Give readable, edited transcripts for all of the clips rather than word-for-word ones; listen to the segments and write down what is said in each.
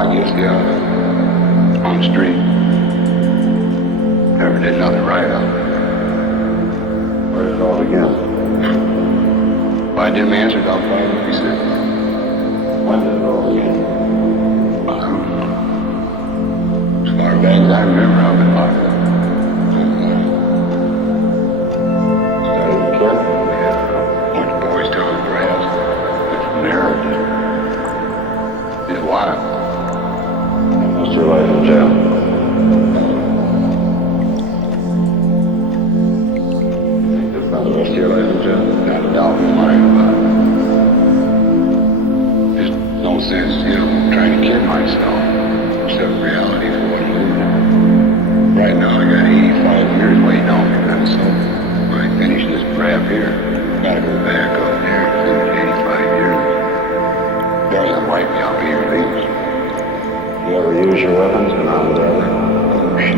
I guess, yeah. On the street. Never did nothing right out there. Where did it all begin? Well, I didn't answer about 556. When did it all begin? As far back as I remember, I've been locked up. Started in camp? Yeah. When the boys took the grass. And from there, it did a while. What's your life in jail? The rest of your life in jail? Not a doubt in my mind about it. There's no sense, trying to kid myself. Except reality for what I'm living. Right now I got 85 years waiting on me, man, so when I finish this crap here, gotta go back up there and finish 85 years. Doesn't wipe me out here, please. You ever use your weapons or not with other? Oh, shit.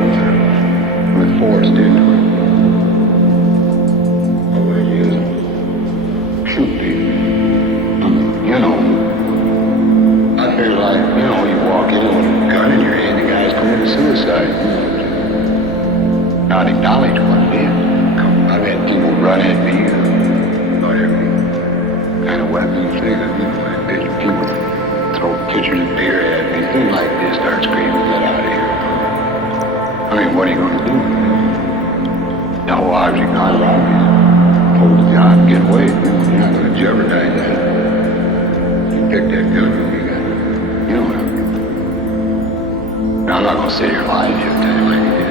With force, didn't we? Shoot people. I feel like, you walk in with a gun in your hand, the guy's committed suicide. Not acknowledge what it is. I've had people run at me, about every kind of weapons they got, people throw pitchers of beer at me, things like this, start screaming, get out of here. I mean, what are you going to do? The whole object not robbery. Hold the job and get away. You're not going to jeopardize that. You pick that gun up, you got it. You know what I mean? Now, I'm not going to sit here and lie to you and tell you like you did.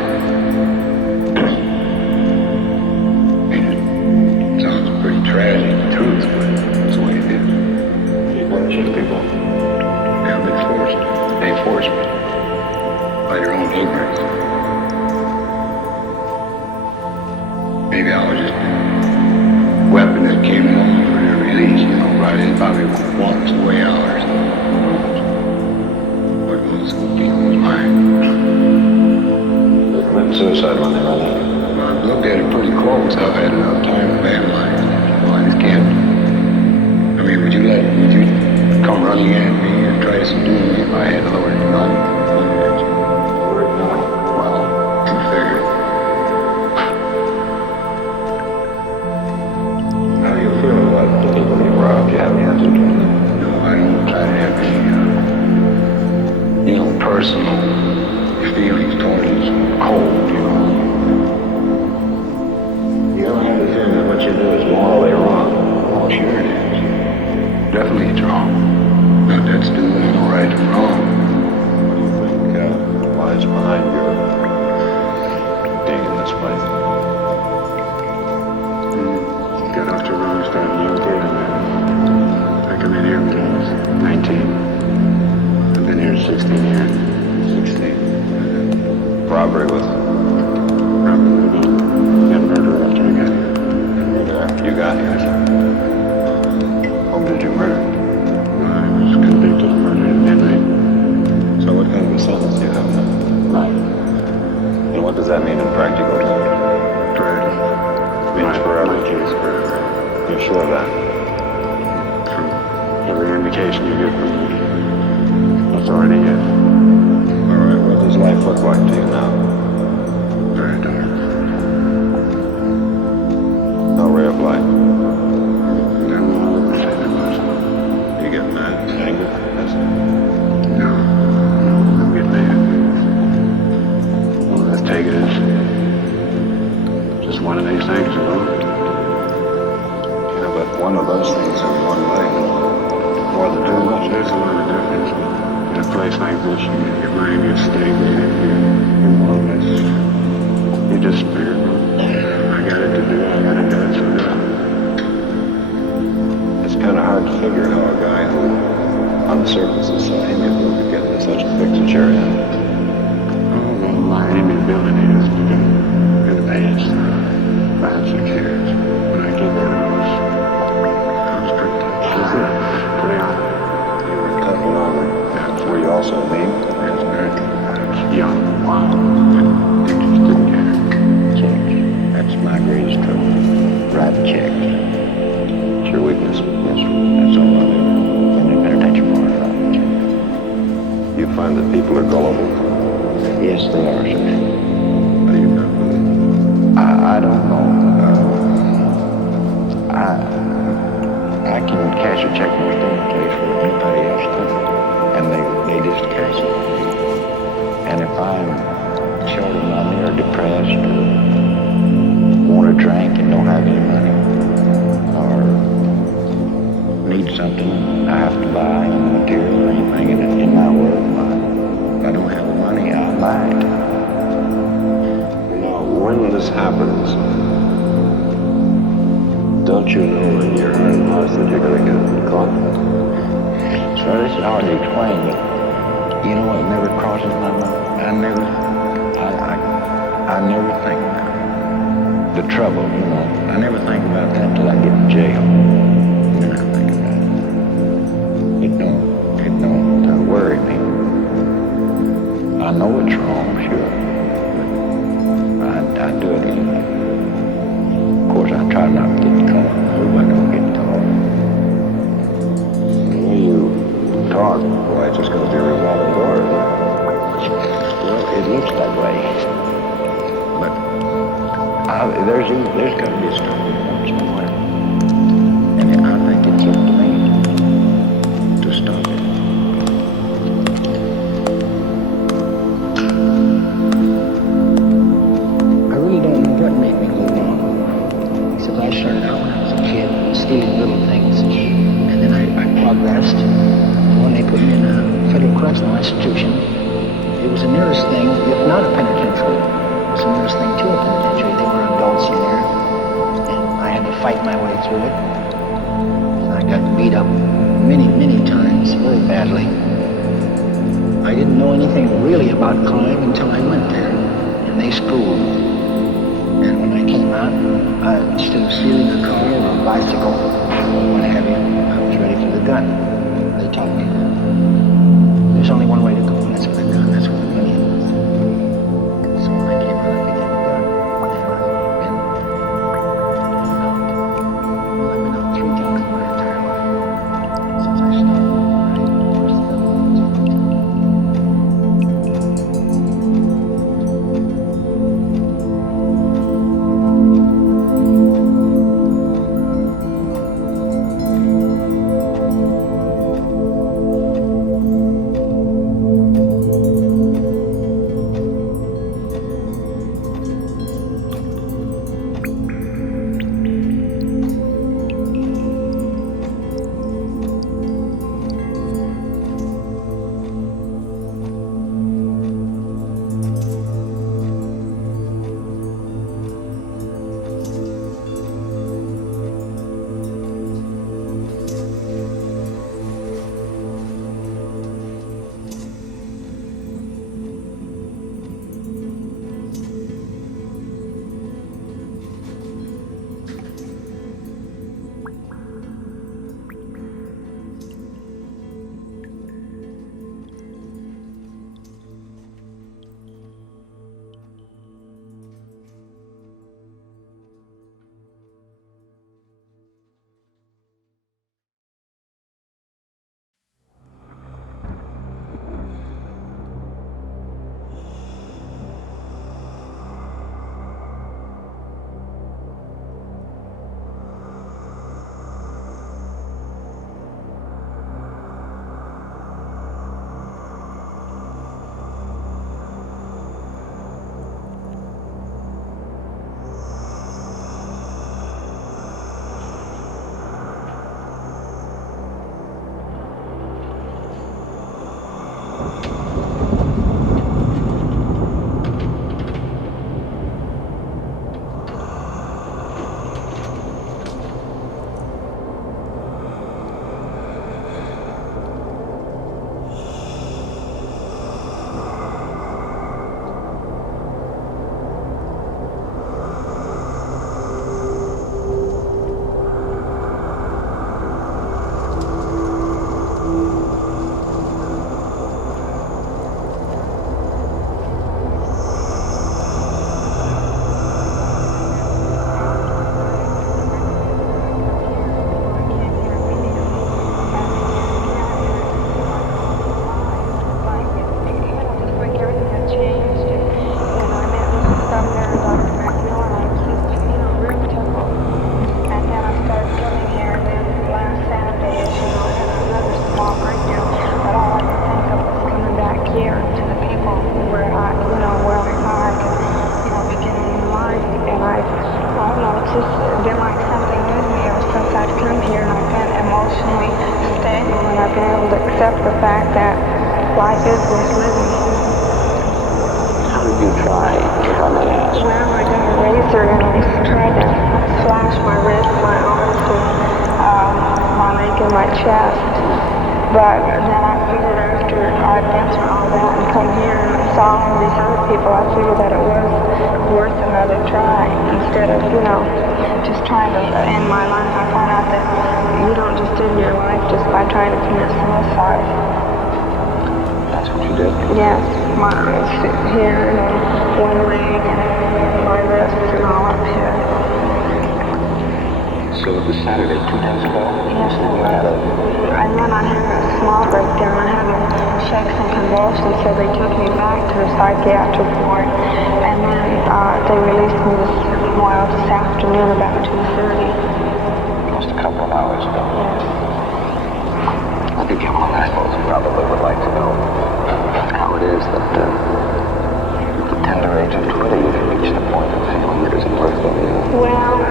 It sounds pretty tragic, the truth, but that's the way it is. You want to shoot people? Yeah, I've been forced. They forced me. By their own ignorance. Maybe I was just a weapon that came along for their release, right in probably walks the way out or something. What goes in people's mind? They commit suicide when they run out. Well, I've looked at it pretty close. I've had enough time to analyze it. I just can't. I mean, would you come running at me and try to subdue me if I had lowered the gun? Well, you figured. How do you feel about the people you robbed? You have any answer to them? No, I don't try to have any, personal feelings towards cold, You ever have the feeling that what you do is morally wrong? Oh, sure it is. Definitely it's wrong. Not that's doing no right or wrong. What do you think lies behind your being in this place? Got off to wrong start in the UK, man. I come in here when I was 19. I've been here 16 years. 16. Robbery with Probably and murder after I got here. murder after you got here. Whom did you murder? I was convicted of murder at midnight. So what kind of a sentence do you have now? Life. And what does that mean in practical terms? Forever. Means forever. My case forever. You're sure of that? From every indication you get from the authority, yes. All right, what does life look like to you now? Very dark. No ray of light. I'm all of the same it was. You get mad, angry? No. I'm getting mad. Well, let's take it as just one of these things, Yeah, but one of those things in one way. More than too much. There's a lot of difference. In a place like this, your mind gets stagnated. You just figure, I got it to do, I gotta do it, so do it. It's kind of hard to figure how a guy who, on the surface, is so amiable could get into such a fix at your end. Oh, well, my amiability is advanced. 5, 6 years. When I came here, I was pretty tough. Pretty honest. You were tough and honest. Were you also mean? I was young, wild, interested in checks. That's my greatest trouble. Writing checks. It's your weakness. Yes, sir. That's all I do. And the penitentiary part of writing checks. You find that people are gullible? Yes, they are, sir. How do you calculate? I don't know. I can cash a check most any place where anybody else could, and they just cash it. And if I'm short of money or depressed or want a drink and don't have any money or need something I have to buy, any material or anything in my world, if I don't have the money, I buy it. Now, when this happens, don't you know in your heart of hearts that you're going to get caught? So this is hard to explain, but you know what never crosses my mind? I never think about it. The trouble, you know. I never think about that till I get in jail. Then I think about it. It don't worry me. I know it's wrong, sure, but I do it anyway. Of course, I try not to get caught. I hope I don't get caught. The way you talk, boy, it just goes to every revolving door. Well, it looks that way. But there's got to be a story somewhere. And I think it's up to me to stop it. I really don't know what made me go wrong. Because I started out when I was a kid stealing little things. And then I progressed. When they put me in a federal correctional institution, it was the nearest thing, if not a penitentiary. It was the nearest thing to a penitentiary. They were adults in there. And I had to fight my way through it. And I got beat up many times, very badly. I didn't know anything really about crime until I went there. And they schooled me. And when I came out, instead of stealing a car or a bicycle or what have you, I was ready for the gun. They taught me that. There's only one way to go, and that's with a gun. That's what the money is. So when I came out, I picked up a gun. And I've been out 3 times my entire life. Since I started. accept the fact that life is worth living. How did you try, if I may ask? Well, I got a razor and I tried to slash my wrist, my arms, my leg, and my chest. But then I figured after I'd been through all that and come here and saw all these other people, I figured that it was worth another try instead of, just trying to end my life. I found out that you don't just end your life just by trying to commit suicide. That's what you did? Yes, my here and one leg and my wrists and all up here. So it was Saturday, 2 days ago? Yes, and then I had a small breakdown. I had shakes and convulsions, so they took me back to the psychiatric ward, and then they released me this afternoon about 2:30. Just a couple of hours ago. Yes. I think everyone, I suppose, probably would like to know how it is that at the tender age of 20 you reached the point of feeling it isn't worth living. Well,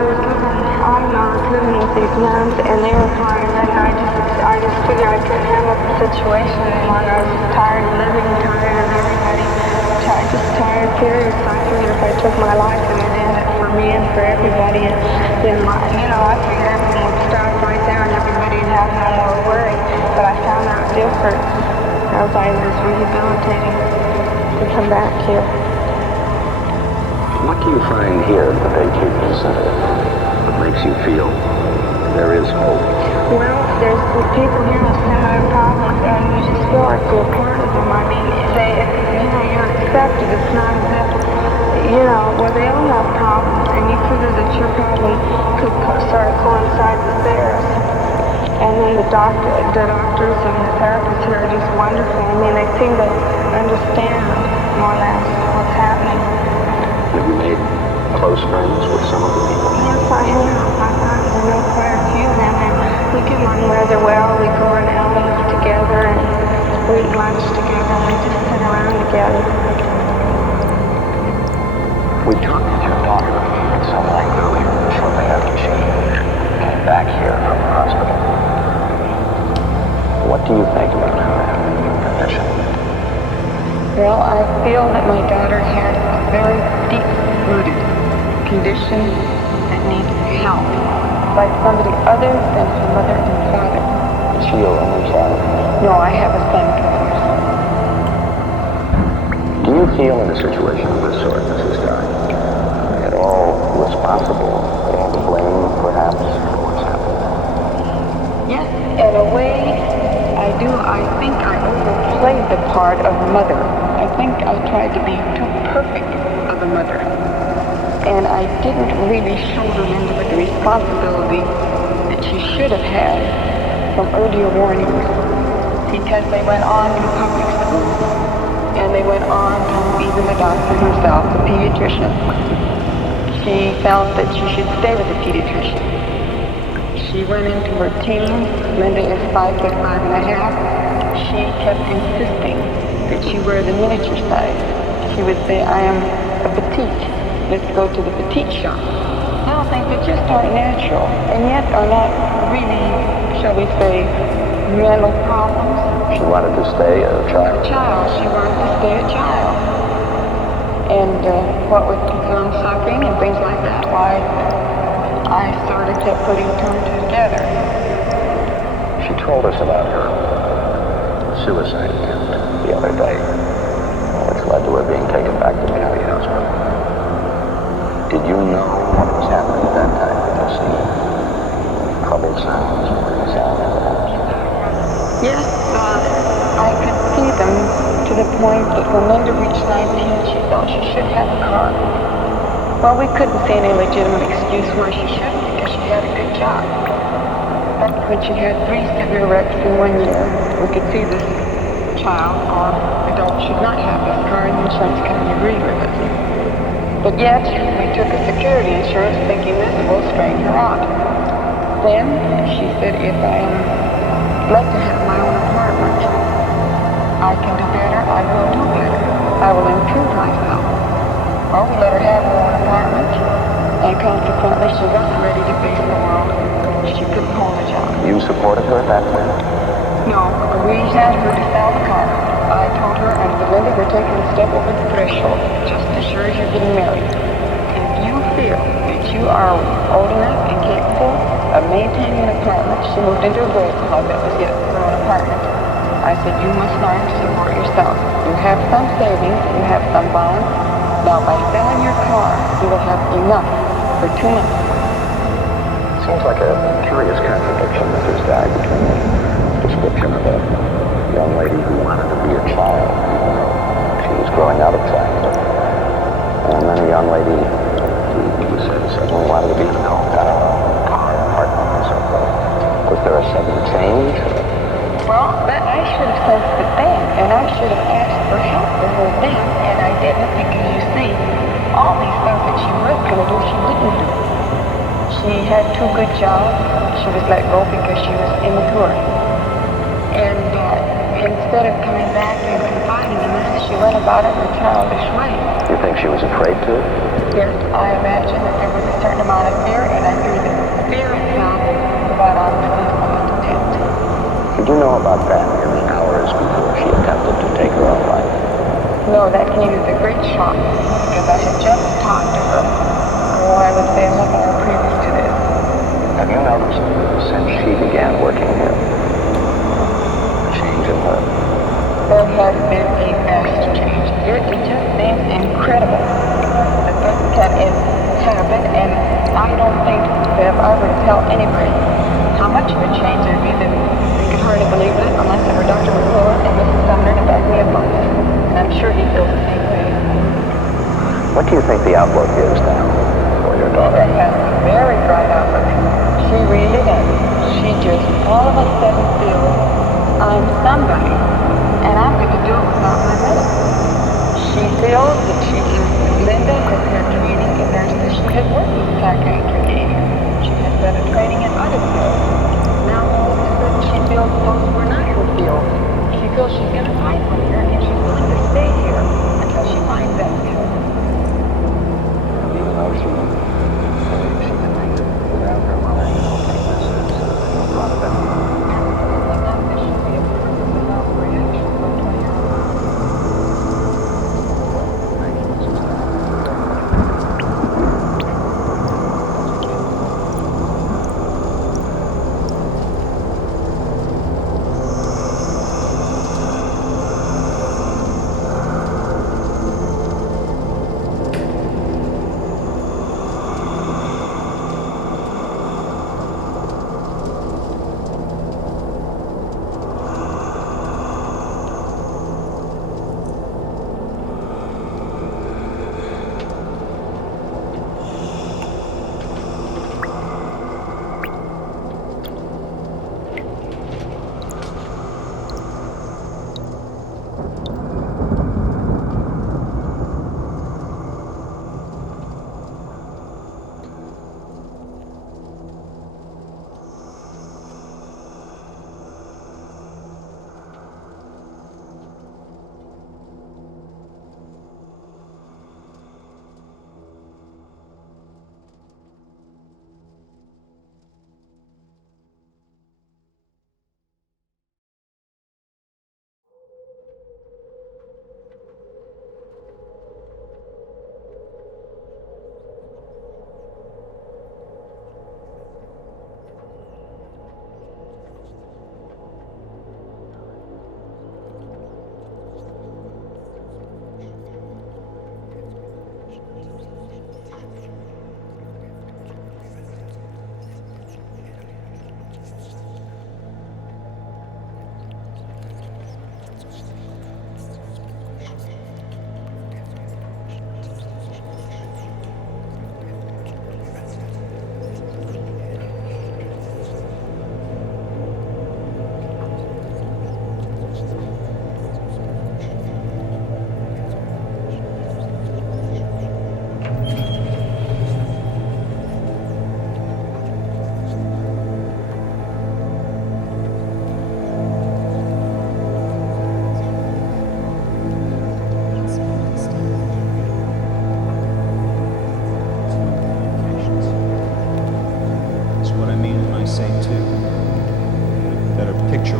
I was living with these nuns, and they were fine, and I just figured I couldn't handle the situation anymore. I was tired of living, tired of everybody, just tired, period. So I figured if I took my life, it would end it for me and for everybody, and then I figured everything would stop right there, and everybody would have no more worry. But I found out different as I was rehabilitating to come back here. What do you find here at the Qeight Center that makes you feel there is hope? Well, there's people here with similar problems, and you just feel like you're part of them. I mean, you're accepted. It's not as if, they all have problems, and you figure that your problem could sort of coincide with theirs. And then the doctors and the therapists here are just wonderful. I mean, they seem to understand more or less what's happening. Have you made close friends with some of the people? Yes, I have. I've gotten to know quite a few of them, and we get along rather well. We go on outings together, and we eat lunch together, and we just sit around together. We talked with your daughter at some length earlier, shortly after she came back here from the hospital. What do you think about her condition? Well, I feel that my daughter had a very deep-rooted condition that needs help by somebody other than her mother and father. Is she your only child? No, I have a son. Do you feel in a situation of this sort, Mrs. Guy, at all responsible, at all to blame, perhaps, for what's happened? Yes, in a way, I do. I think I overplayed the part of mother. I think I tried to be too perfect of a mother. And I didn't really shoulder into the responsibility that she should have had from earlier warnings, because they went on to public school, and they went on to even the doctor herself, the pediatrician. She felt that she should stay with the pediatrician. She went into her teens. Linda is 5'5". She kept insisting that she wear the miniature size. She would say, I am a petite. Let's go to the petite shop. Little things that just aren't natural, and yet are not really, shall we say, mental problems. She wanted to stay a child? She wanted to stay a child. And what with mom suffering and things like that, why I sort of kept putting two and two together. She told us about her suicide attempt the other day, which led to her being taken back to County Hospital. Did you know what was happening at that time? Did you see troubled sounds, warning sounds, perhaps? Yes, I could see them to the point that when Linda reached 19, she felt she should have a car. Well, we couldn't see any legitimate excuse why she shouldn't, because she had a good job. But when she had 3 severe wrecks in 1 year, we could see this child or adult should not have this car, and the insurance company agreed with us. But yet, we took a security insurance thinking this will straighten her out. Then, she said, if I am like to have my own apartment, I can do better, I will do better. I will improve myself. Well, we let her have her own apartment, and consequently, she wasn't ready to face the world. She couldn't hold a job. You supported her at that time? No, we had her to sell the car. I told her, and Belinda, we're taking a step over the threshold, just as sure as you're getting married. If you feel that you are old enough and capable of maintaining an apartment, she moved into a girls' club that was yet her own apartment. I said, you must learn to support yourself. You have some savings, you have some bonds. Now, by selling your car, you will have enough for 2 months. Seems like a curious contradiction, Mrs. Dye, between the description of a young lady who wanted to be a child. She was growing out of childhood. And then a young lady who said suddenly wanted to be an adult, got a car, apartment, and so forth. Was there a sudden change? Well, but I should have sensed it then, and I should have asked for help from her then, and I didn't, because you see, all these things that she was going to do, she didn't do. She had 2 good jobs. She was let go because she was immature. And instead of coming back and confiding in us, she went about it in a childish way. You think she was afraid to? Yes, I imagine that there was a certain amount of fear, and I fear that fear itself brought on the content. Did you know about that in the hours before she attempted to take her own life? No, that came as a great shock, because I had just talked to her. Oh, I would say a half hour previous to this. Have you noticed since she began working here, a change in her? There has been a vast change. It just seems incredible that this can happen, and I don't think that if I were to tell anybody how much of a change there'd be, that they could hardly believe it unless it were Dr. McClure and Mrs. Sumner to back me up on this. And I'm sure he feels the same way. What do you think the outlook is now for your daughter? It has a very bright outlook. She really does. She just all of a sudden feels I'm somebody, and I'm going to do it without my mother. She feels that she can, Linda, with her training in nurses, she has worked with psychiatry. She has better training in other fields. Now all of a sudden she feels those were not her fields. She feels she's going to fight for her, and she's willing to stay here until she finds that field. Even though she can make it without her mother, you don't think this is a lot of it?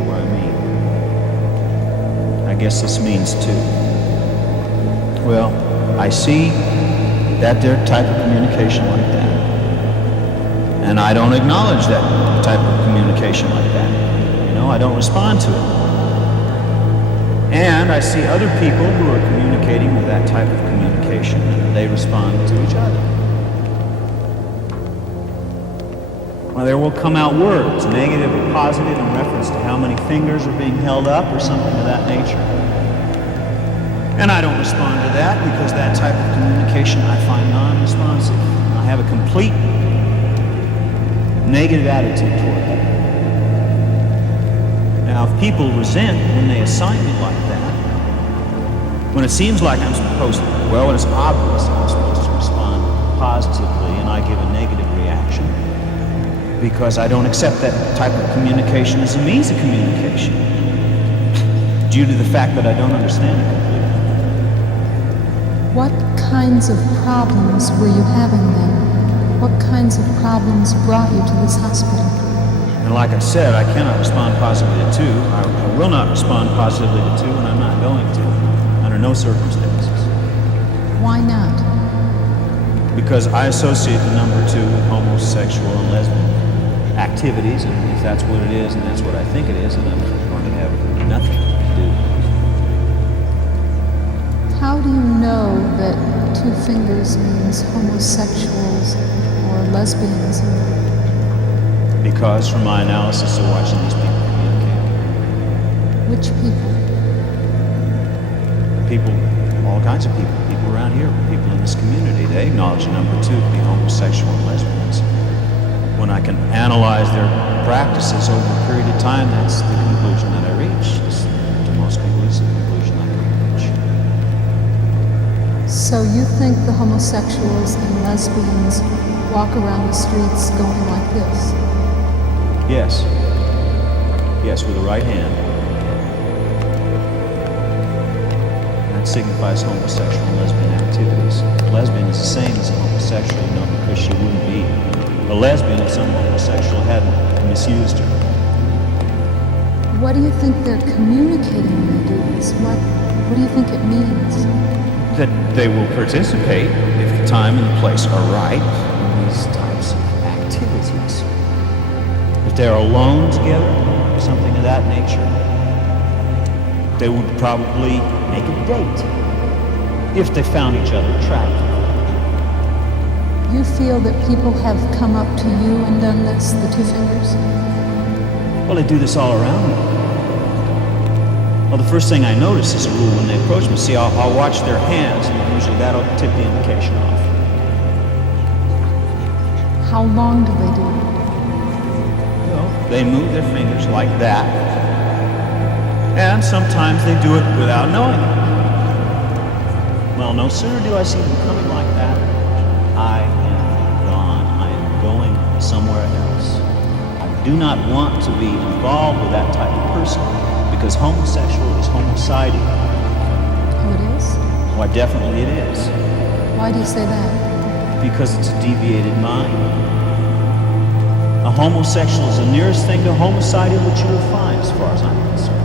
sure what I mean. I guess this means two. Well, I see that there type of communication like that. And I don't acknowledge that type of communication like that. You know, I don't respond to it. And I see other people who are communicating with that type of communication, and they respond to each other. Well, there will come out words, negative or positive, in reference to how many fingers are being held up or something of that nature. And I don't respond to that because that type of communication I find non-responsive. I have a complete negative attitude toward that. Now, if people resent when they assign me like that, when it seems like I'm supposed to, well, when it's obvious I'm supposed to respond positively and I give a negative reaction because I don't accept that type of communication as a means of communication due to the fact that I don't understand it completely. What kinds of problems were you having then? What kinds of problems brought you to this hospital? And like I said, I cannot respond positively to two. I will not respond positively to two, and I'm not going to, under no circumstances. Why not? Because I associate the number two with homosexual and lesbian activities, and if that's what it is, and that's what I think it is, then I'm going to have nothing to do. How do you know that two fingers means homosexuals or lesbians? Because from my analysis of watching these people communicate. Which people? People, all kinds of people. People around here, people in this community, they acknowledge number two to be homosexual and lesbians. When I can analyze their practices over a period of time, that's the conclusion that I reach. It's the most conclusive conclusion I can reach. So you think the homosexuals and lesbians walk around the streets going like this? Yes. Yes, with the right hand. That signifies homosexual and lesbian activities. A lesbian is the same as a homosexual, you know, because she wouldn't be a lesbian if some homosexual hadn't misused her. What do you think they're communicating when they do this? What do you think it means? That they will participate, if the time and the place are right, in these types of activities. If they're alone together, something of that nature, they would probably make a date if they found each other attractive. You feel that people have come up to you and done this, the two fingers? Well, they do this all around me. Well, the first thing I notice is a rule when they approach me. See, I'll watch their hands, and usually that'll tip the indication off. How long do they do it? Well, they move their fingers like that, and sometimes they do it without knowing it. Well, no sooner do I see them coming like that, I am gone. I am going somewhere else. I do not want to be involved with that type of person because homosexual is homicidal. Oh, it is? Why, definitely it is. Why do you say that? Because it's a deviated mind. A homosexual is the nearest thing to homicidal that you will find, as far as I'm concerned.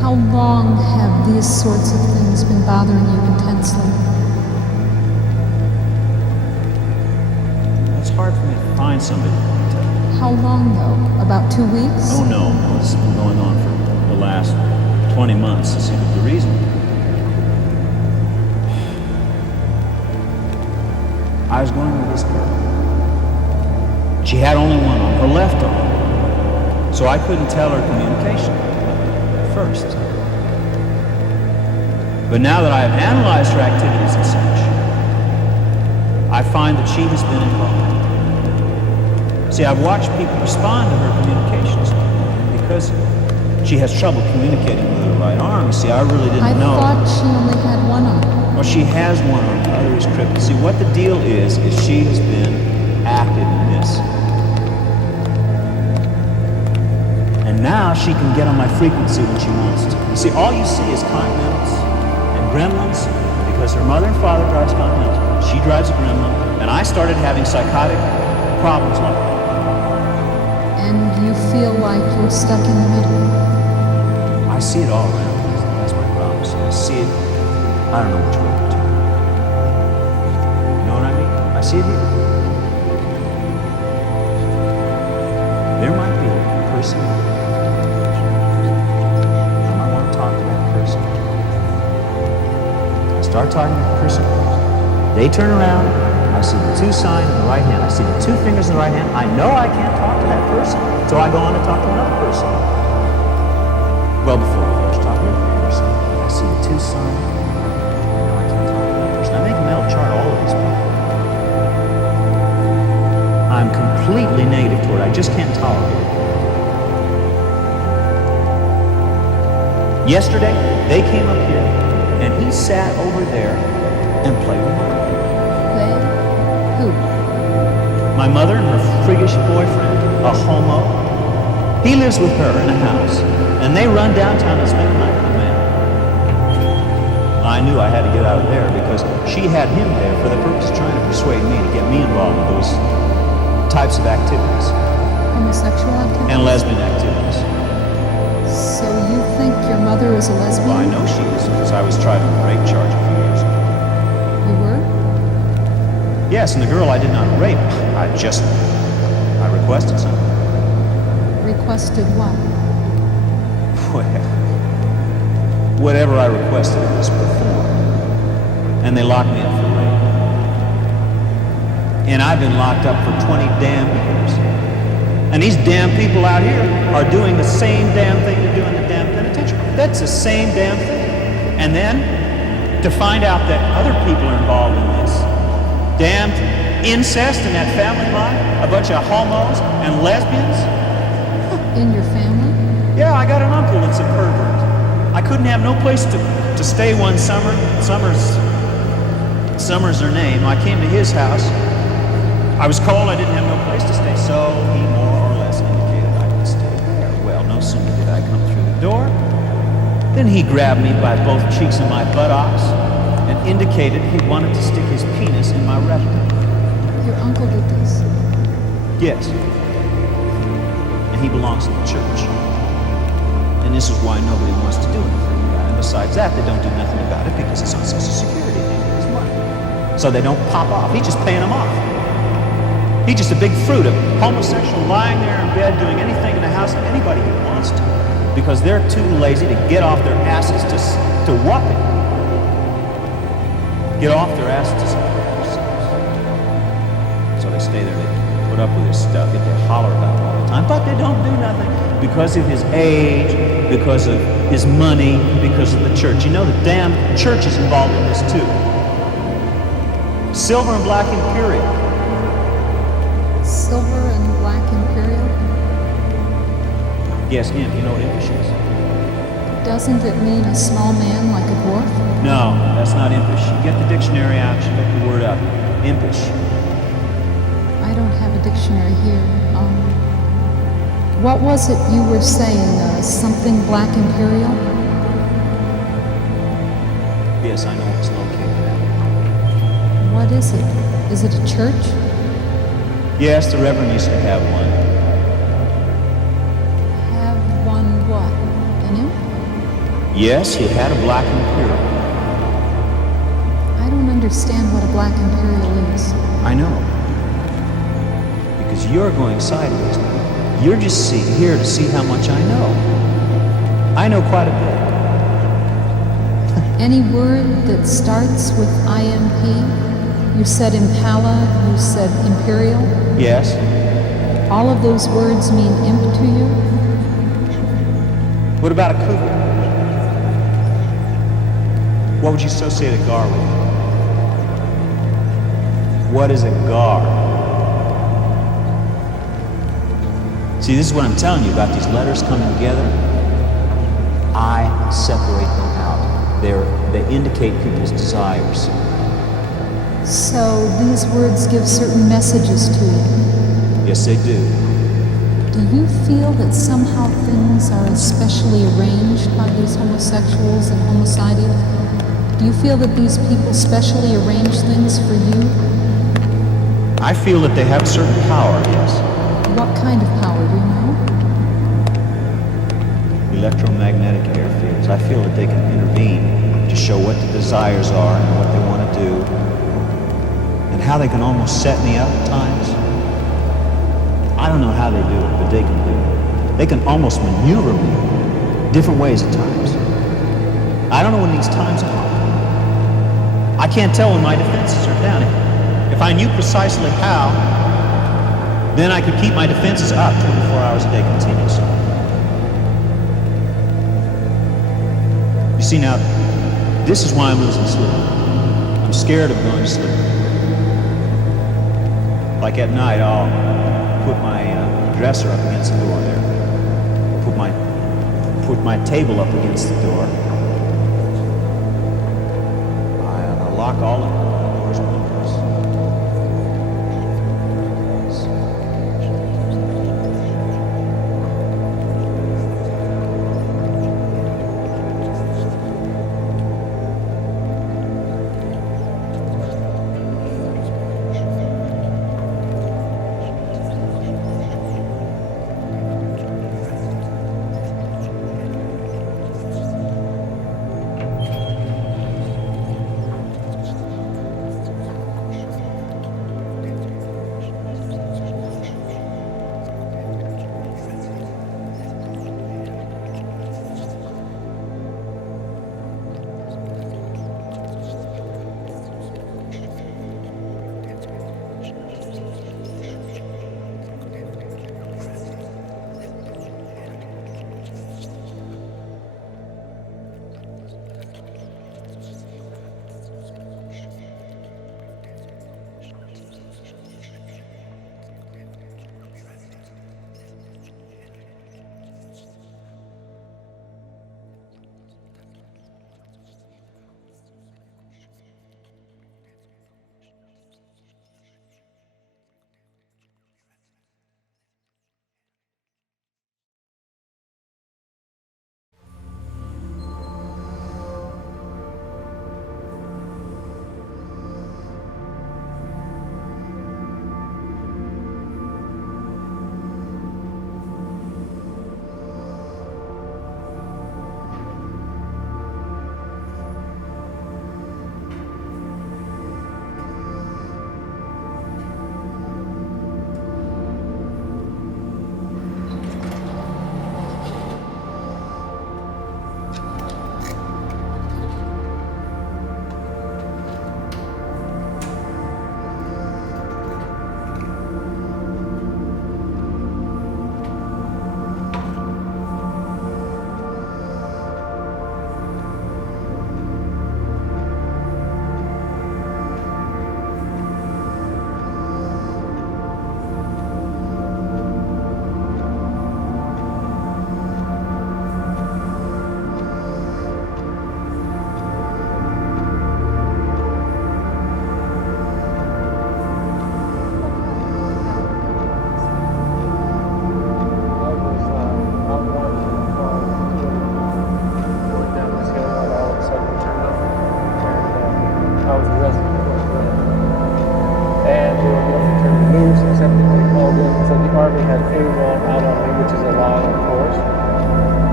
How long have these sorts of things been bothering you intensely? It's hard for me to find somebody to tell you. How long, though? About 2 weeks? Oh, no. It's been going on for the last 20 months. To see the reason. I was going with this girl. She had only one on her left arm, so I couldn't tell her communication at first. But now that I have analyzed her activities and such, I find that she has been involved. See, I've watched people respond to her communications because she has trouble communicating with her right arm. See, I really didn't know. I thought she only had one arm. Well, she has one arm, the other is crippled. See, what the deal is she has been active in this. And now she can get on my frequency when she wants to. You see, all you see is continentals and gremlins because her mother and father drives continentals. She drives a gremlin, and I started having psychotic problems like that. And you feel like you're stuck in the middle. I see it all around. That's my problem. See, I see it. I don't know which way to turn. You know what I mean? I see it here. There might be a person. I might want to talk to that person. I start talking to the person. They turn around. I see the two signs in the right hand. I see the two fingers in the right hand. I know I can't talk to that person. So I go on to talk to another person. Well, before I finish talking to the person, I see the two signs. I know I can't talk to that person. I make a mental chart of all of these people. I'm completely negative toward it. I just can't tolerate it. Yesterday, they came up here, and he sat over there and played with me. They? Who? My mother and her freakish boyfriend, a homo. He lives with her in a house, and they run downtown and spend the night with the man. I knew I had to get out of there because she had him there for the purpose of trying to persuade me to get me involved in those types of activities. Homosexual activities? And lesbian activities. So you think your mother is a lesbian? Well, I know she is because I was tried on a rape charge a few years ago. You were? Yes, and the girl I did not rape. I requested something. Requested what? Well, whatever I requested it was performed. And they locked me up for rape. And I've been locked up for 20 damn years. And these damn people out here are doing the same damn thing they do in the damn penitentiary. That's the same damn thing. And then, to find out that other people are involved in this, damned incest in that family line, a bunch of homos and lesbians. In your family? Yeah, I got an uncle that's a pervert. I couldn't have no place to stay one summer. Summer's her name. I came to his house. I was cold, I didn't have no place to stay, so he more or less indicated I could stay there. Well, no sooner did I come through the door, then he grabbed me by both cheeks of my buttocks and indicated he wanted to stick his penis in my rectum. Your uncle did this? Yes. And he belongs to the church. And this is why nobody wants to do anything about it. And besides that, they don't do nothing about it because it's on Social Security and his money. So they don't pop off. He's just paying them off. He's just a big fruit of homosexual lying there in bed doing anything in the house that anybody wants to because they're too lazy to get off their asses to whoop it. Get off their asses to support themselves. So they stay there, they put up with his stuff, they holler about it all the time, but they don't do nothing because of his age, because of his money, because of the church. You know the damn church is involved in this too. Silver and black imperial. Silver and black imperial? Yes, imp. You know what impish is? Doesn't it mean a small man like a dwarf? No, that's not impish. You get the dictionary out, you look the word up. Impish. I don't have a dictionary here. What was it you were saying? Something black imperial? Yes, I know it's located at. What is it? Is it a church? Yes, the Reverend used to have one. Have one what? An imp? Yes, he had a black imperial. I don't understand what a black imperial is. I know. Because you're going sideways now. You're just here to see how much I know. I know quite a bit. Any word that starts with IMP? You said impala, you said imperial? Yes. All of those words mean imp to you? What about a cougar? What would you associate a gar with? What is a gar? See, this is what I'm telling you about these letters coming together. I separate them out. They indicate people's desires. So these words give certain messages to you? Yes, they do. Do you feel that somehow things are especially arranged by these homosexuals and homicidal? Do you feel that these people specially arrange things for you? I feel that they have a certain power, yes. What kind of power, do you know? Electromagnetic airfields. I feel that they can intervene to show what the desires are and what they want to do, and how they can almost set me up at times. I don't know how they do it, but they can do it. They can almost maneuver me different ways at times. I don't know when these times are. I can't tell when my defenses are down. If I knew precisely how, then I could keep my defenses up 24 hours a day continuously. You see now, this is why I'm losing sleep. I'm scared of going to sleep. Like at night, I'll put my dresser up against the door there. Put my table up against the door. I lock all of the doors and windows.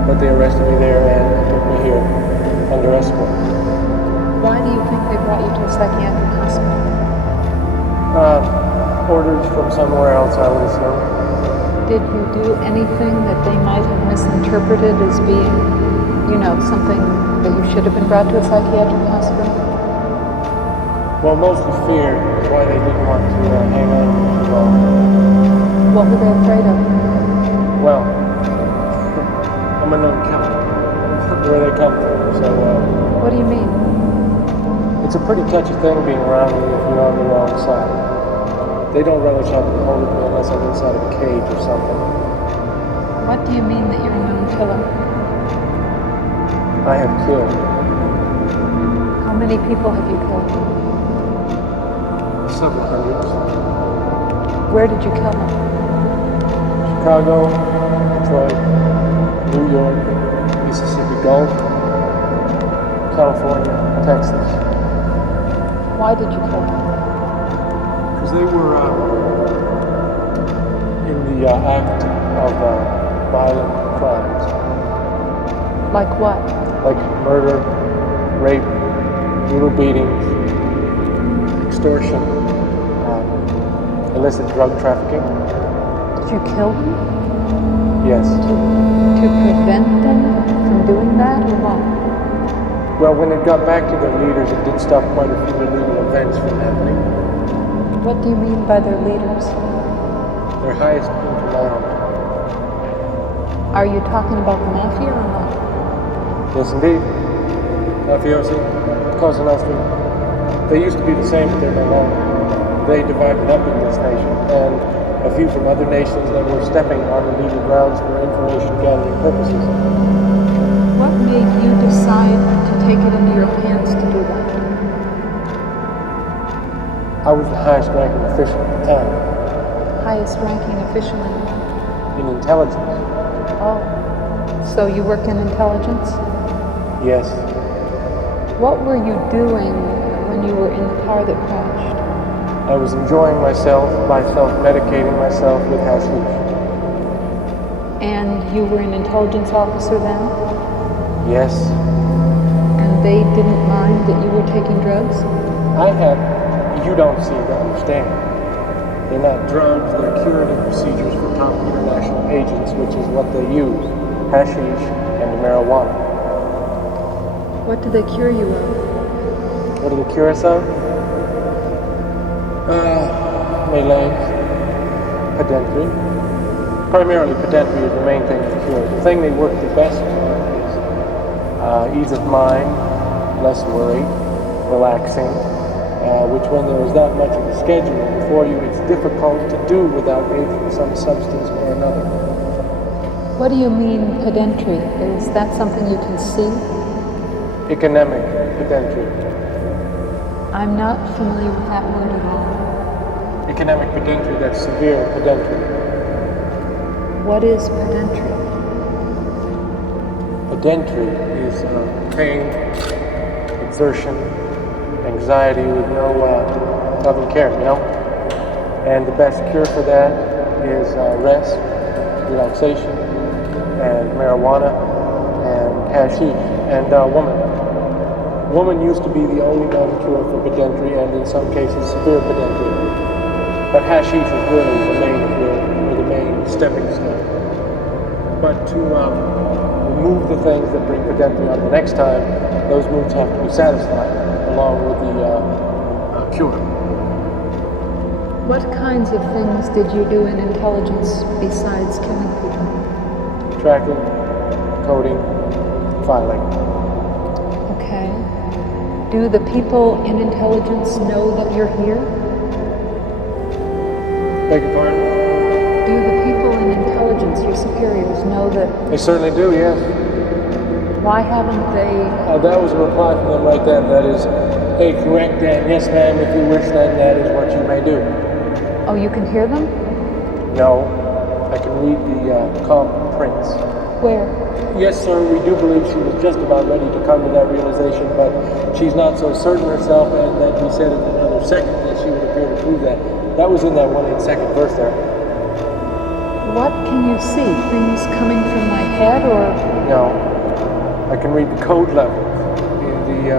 But they arrested me there and took me here under escort. Why do you think they brought you to a psychiatric hospital? Orders from somewhere else, I would assume. Did you do anything that they might have misinterpreted as being, something that you should have been brought to a psychiatric hospital? Well, mostly fear is why they didn't want to hang on too long. What were they afraid of? Well, I'm an accountant, where they come from, so... What do you mean? It's a pretty touchy thing being around me if you're on the wrong side. They don't relish having hold of me unless I'm inside of a cage or something. What do you mean that you're a known killer? I have killed. How many people have you killed? Several hundreds. Where did you kill them? Chicago, Detroit, New York, Mississippi Gulf, California, Texas. Why did you kill them? Because they were in the the act of violent crimes. Like what? Like murder, rape, brutal beatings, extortion, illicit drug trafficking. Did you kill them? Yes. To prevent them from doing that, or what? Well, when it got back to their leaders, it did stop quite a few illegal events from happening. What do you mean by their leaders? Their highest command. Are you talking about the mafia or what? Yes, indeed. Mafiosi, Cosa Nostra. They used to be the same, but they're no longer. They divided up in this nation, and a few from other nations that were stepping on illegal grounds for information gathering purposes. What made you decide to take it into your hands to do that? I was the highest ranking official at the time. Highest ranking official In intelligence. Oh, so you work in intelligence? Yes. What were you doing when you were in the car that crashed? I was enjoying myself by self-medicating myself with hashish. And you were an intelligence officer then? Yes. And they didn't mind that you were taking drugs? You don't seem to understand. They're not drugs, they're curative procedures for top international agents, which is what they use. Hashish and marijuana. What do they cure you of? What do they cure us of? Malaise, pedantry. Primarily pedantry is the main thing to cure. The thing they work the best on is ease of mind, less worry, relaxing, which when there is that much of a schedule before you, it's difficult to do without taking some substance or another. What do you mean pedantry? Is that something you can see? Economic pedantry. I'm not familiar with that word at all. Economic pedantry, that's severe pedantry. What is pedantry? Pedantry is pain, exertion, anxiety with no love and care, you know? And the best cure for that is rest, relaxation, and marijuana, and hashish, and woman. Woman used to be the only known cure for pedantry, and in some cases severe pedantry. But hashish is really the main stepping stone. But to remove the things that bring pedantry on the next time, those moods have to be satisfied, along with the cure. What kinds of things did you do in intelligence besides killing people? Tracking, coding, filing. Okay. Do the people in intelligence know that you're here? Beg your pardon? Do the people in intelligence, your superiors, know that? They certainly do, yes. Why haven't they? That was a reply from them right then. That is a correct and yes, ma'am, if you wish, then that is what you may do. Oh, you can hear them? No, I can read the comp prints. Where? Yes, sir, we do believe she was just about ready to come to that realization, but she's not so certain herself, and then we said in another second that she would appear to prove that. That was in that 1/8-second verse there. What can you see? Things coming from my head, or? No, I can read the code levels in the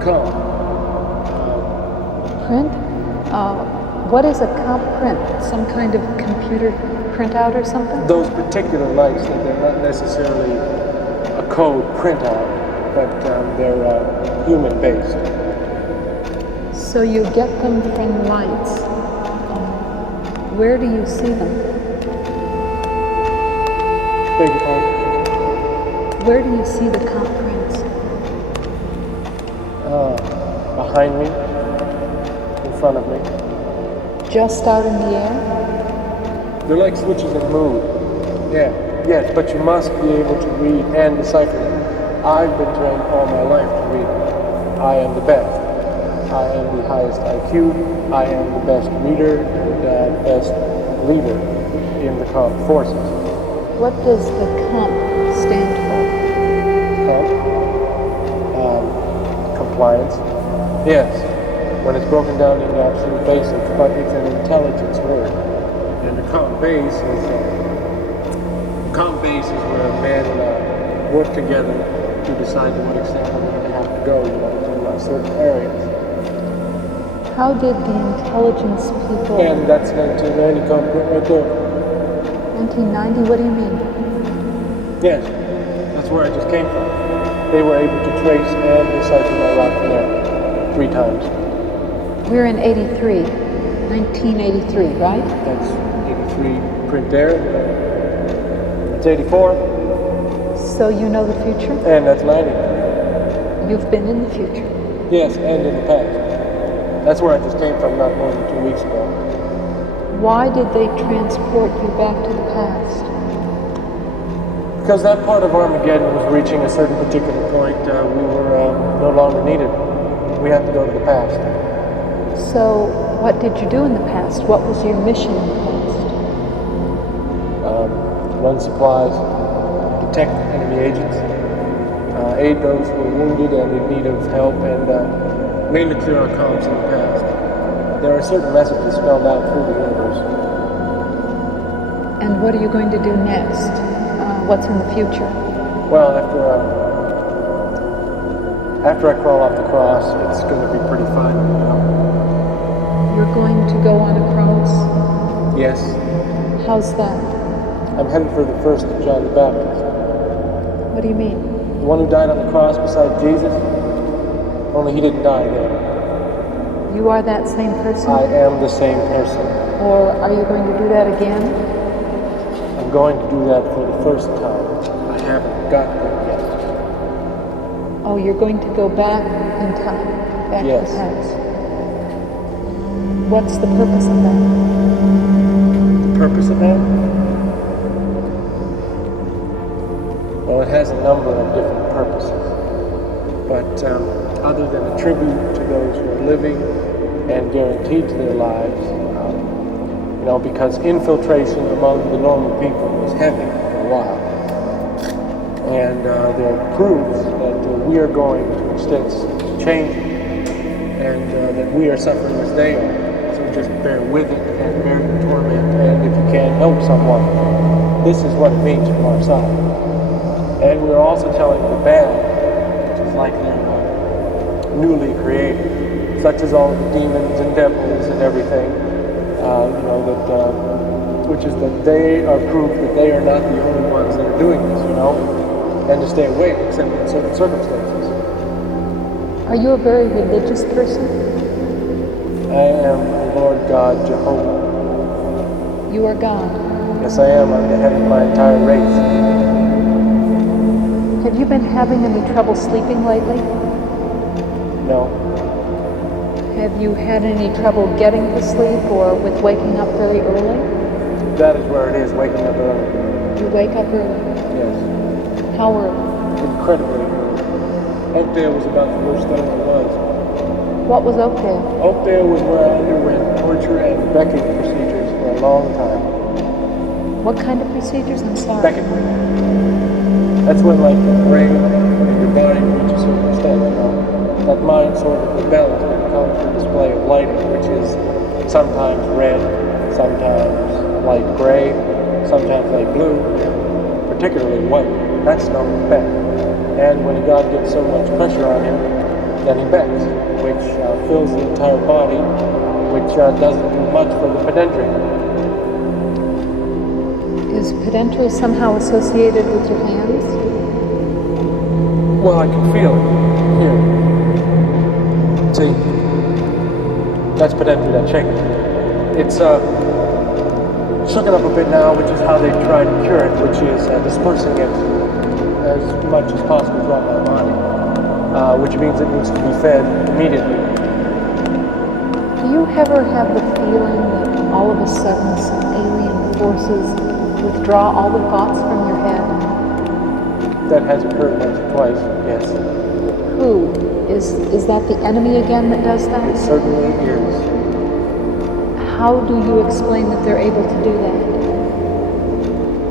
comp. Print? What is a comp print? Some kind of computer printout or something? Those particular lights, that they're not necessarily a code printout, but they're human-based. So you get them from lights. Where do you see them? Beg your pardon? Where do you see the comp prints? Behind me, in front of me. Just out in the air? They're like switches in mood. Yeah, yes, but you must be able to read and decipher them. I've been trained all my life to read them. I am the best. I am the highest IQ. I am the best reader and best leader in the comp forces. What does the comp stand Comp? Compliance. Yes, when it's broken down into absolute basics, but it's an intelligence word. And the calm base is where men work together to decide to what extent we're going to have to go, to certain areas. How did the intelligence people... And that's 1990 component right there. 1990, what do you mean? Yes, that's where I just came from. They were able to trace and decipher my rock from there 3 times. We're in 83, 1983, right? That's 83 print there. That's 84. So you know the future? And that's 90. You've been in the future. Yes, and in the past. That's where I just came from not more than 2 weeks ago. Why did they transport you back to the past? Because that part of Armageddon was reaching a certain particular point. We were no longer needed. We had to go to the past. So, what did you do in the past? What was your mission in the past? Run supplies, detect enemy agents, aid those who are wounded and in need of help, and mainly clear our comms in the past. There are certain messages spelled out through the universe. And what are you going to do next? What's in the future? Well, after I crawl off the cross, it's going to be pretty final, You're going to go on a cross? Yes. How's that? I'm headed for the first John the Baptist. What do you mean? The one who died on the cross beside Jesus, only he didn't die there. You are that same person? I am the same person. Or are you going to do that again? I'm going to do that for the first time. I haven't got there yet. Oh, you're going to go back in time, back Yes. to the past. What's the purpose of that? The purpose of that? Well, it has a number of different purposes. But other than a tribute to those who are living and guaranteed to their lives, because infiltration among the normal people was heavy for a while. And there are proofs that we are going to extents changing, and that we are suffering as they are. So just bear with it and bear the torment, and if you can, help someone. This is what it means from our side. And we are also telling the bad, which is like they're newly created, such as all the demons and devils and everything, which is that they are proof that they are not the only ones that are doing this, and to stay away except in certain circumstances. Are you a very religious person? I am the Lord God Jehovah. You are God. Yes, I am. I'm the head of my entire race. Have you been having any trouble sleeping lately? No. Have you had any trouble getting to sleep or with waking up very early? That is where it is, waking up early. You wake up early? Yes. How early? Incredibly early. Oakdale was about the worst thing there was. What was Oakdale? Oakdale was where I underwent torture and becking procedures for a long time. What kind of procedures? I'm sorry. Becking. That's when, the brain and your body reach a certain extent, That mind sort of rebels when it comes to the display of lighting, which is sometimes red, sometimes light gray, sometimes light blue, particularly white. That's known as beck. And when a god gets so much pressure on him, then he becks, which fills the entire body, which doesn't do much for the pedentry. Is pedentry somehow associated with your hands? Well, I can feel it. Here. See? That's pedentry, that shaking. It's shooken up a bit now, which is how they try to cure it, which is dispersing it as much as possible throughout my body, which means it needs to be fed immediately. Do you ever have the feeling that all of a sudden some alien forces withdraw all the thoughts from your head? That has occurred once or twice, yes. Who? Is that the enemy again that does that? It certainly is. How do you explain that they're able to do that?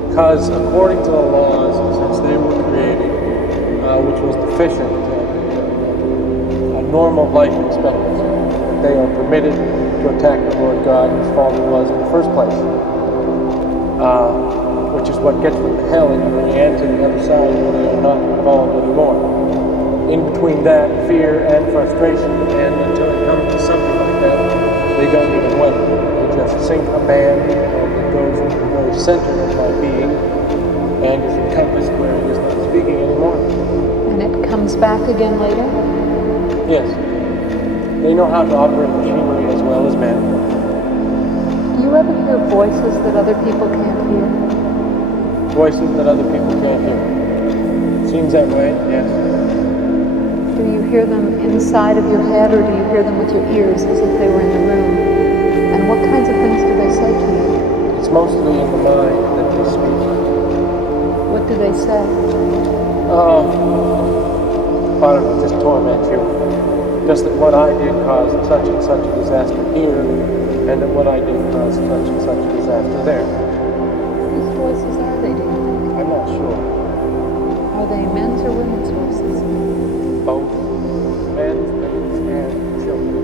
Because according to the laws, since they were created, which was deficient, a normal life expectancy, that they are permitted to attack the Lord God whose fault it was in the first place. which is what gets them to hell in the end to the other side when they are not involved anymore. In between that, fear and frustration, and until it comes to something like that, they don't even win. They just sink a band that goes into the very center of my being and is encompassed where it is not speaking anymore. And it comes back again later? Yes. They know how to operate machinery as well as men. Do you ever hear voices that other people can't hear? Voices that other people can't hear. Seems that way, yes. Do you hear them inside of your head, or do you hear them with your ears as if they were in the room? And what kinds of things do they say to you? It's mostly in the mind that they speak. What do they say? Why don't we just torment you? Just that what I did caused such and such a disaster here, and that what I did caused such and such a disaster there. Whose voices are they, do you think? I'm not sure. Are they men's or women's voices? Both men's, women's, and children.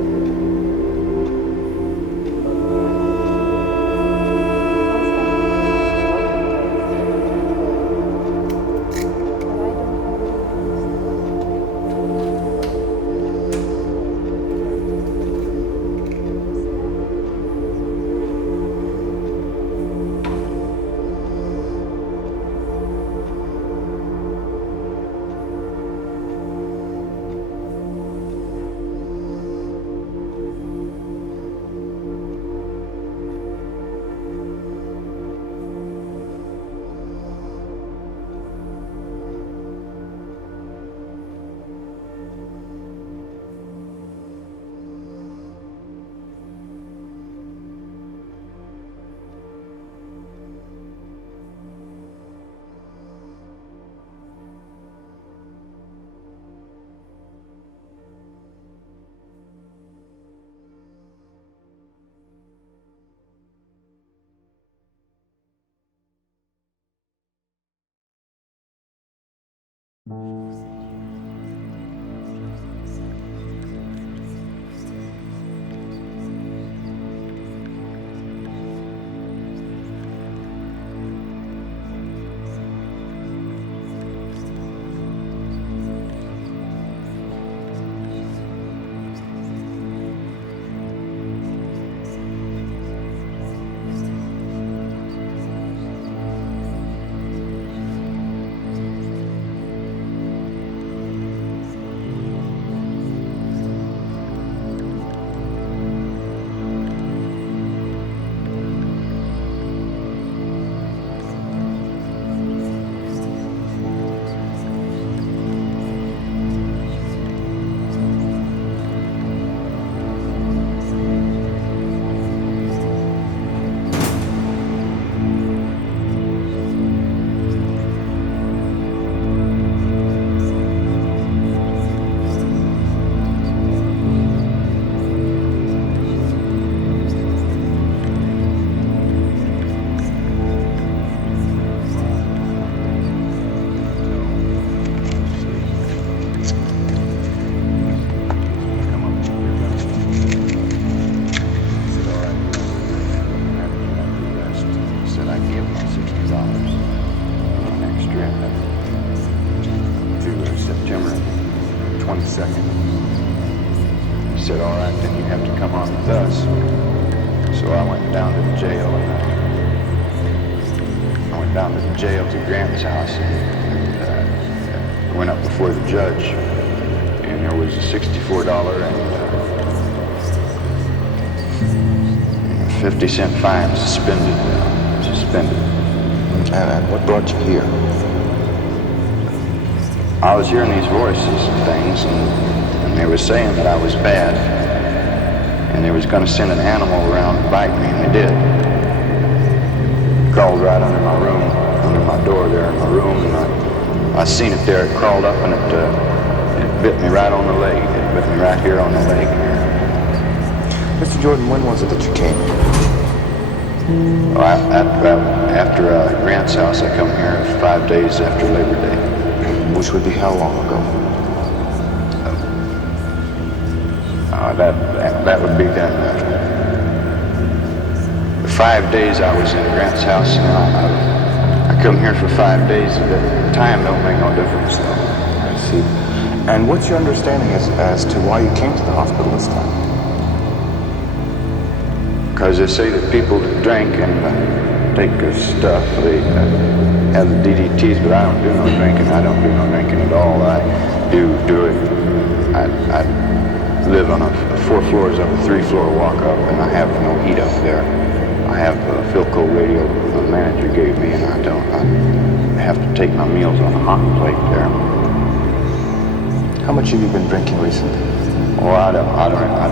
said, all right, then you have to come on with us. So I went down to the jail, and I went down to the jail to Grant's house, and went up before the judge, and there was a $64 and 50-cent fine suspended. And what brought you here? I was hearing these voices and things, and they were saying that I was bad, and they was going to send an animal around to bite me, and they did. Crawled right under my room, under my door there in my room, and I seen it there. It crawled up, and it bit me right on the leg. It bit me right here on the leg here. Mr. Jordan, when was it that you came? Well, after Grant's house, I come here 5 days after Labor Day. Which would be how long ago? That would be then 5 days I was in Grant's house, and I come here for 5 days. The time don't make no difference, though. I see. And what's your understanding as to why you came to the hospital this time? Because they say that people that drink and take stuff, they have the DDTs, but I don't do no drinking. I don't do no drinking at all. I do it. I live on 4 floors up, a 3-floor walk up, and I have no heat up there. I have a Philco radio the manager gave me, and I have to take my meals on a hot plate there. How much have you been drinking recently? Well, I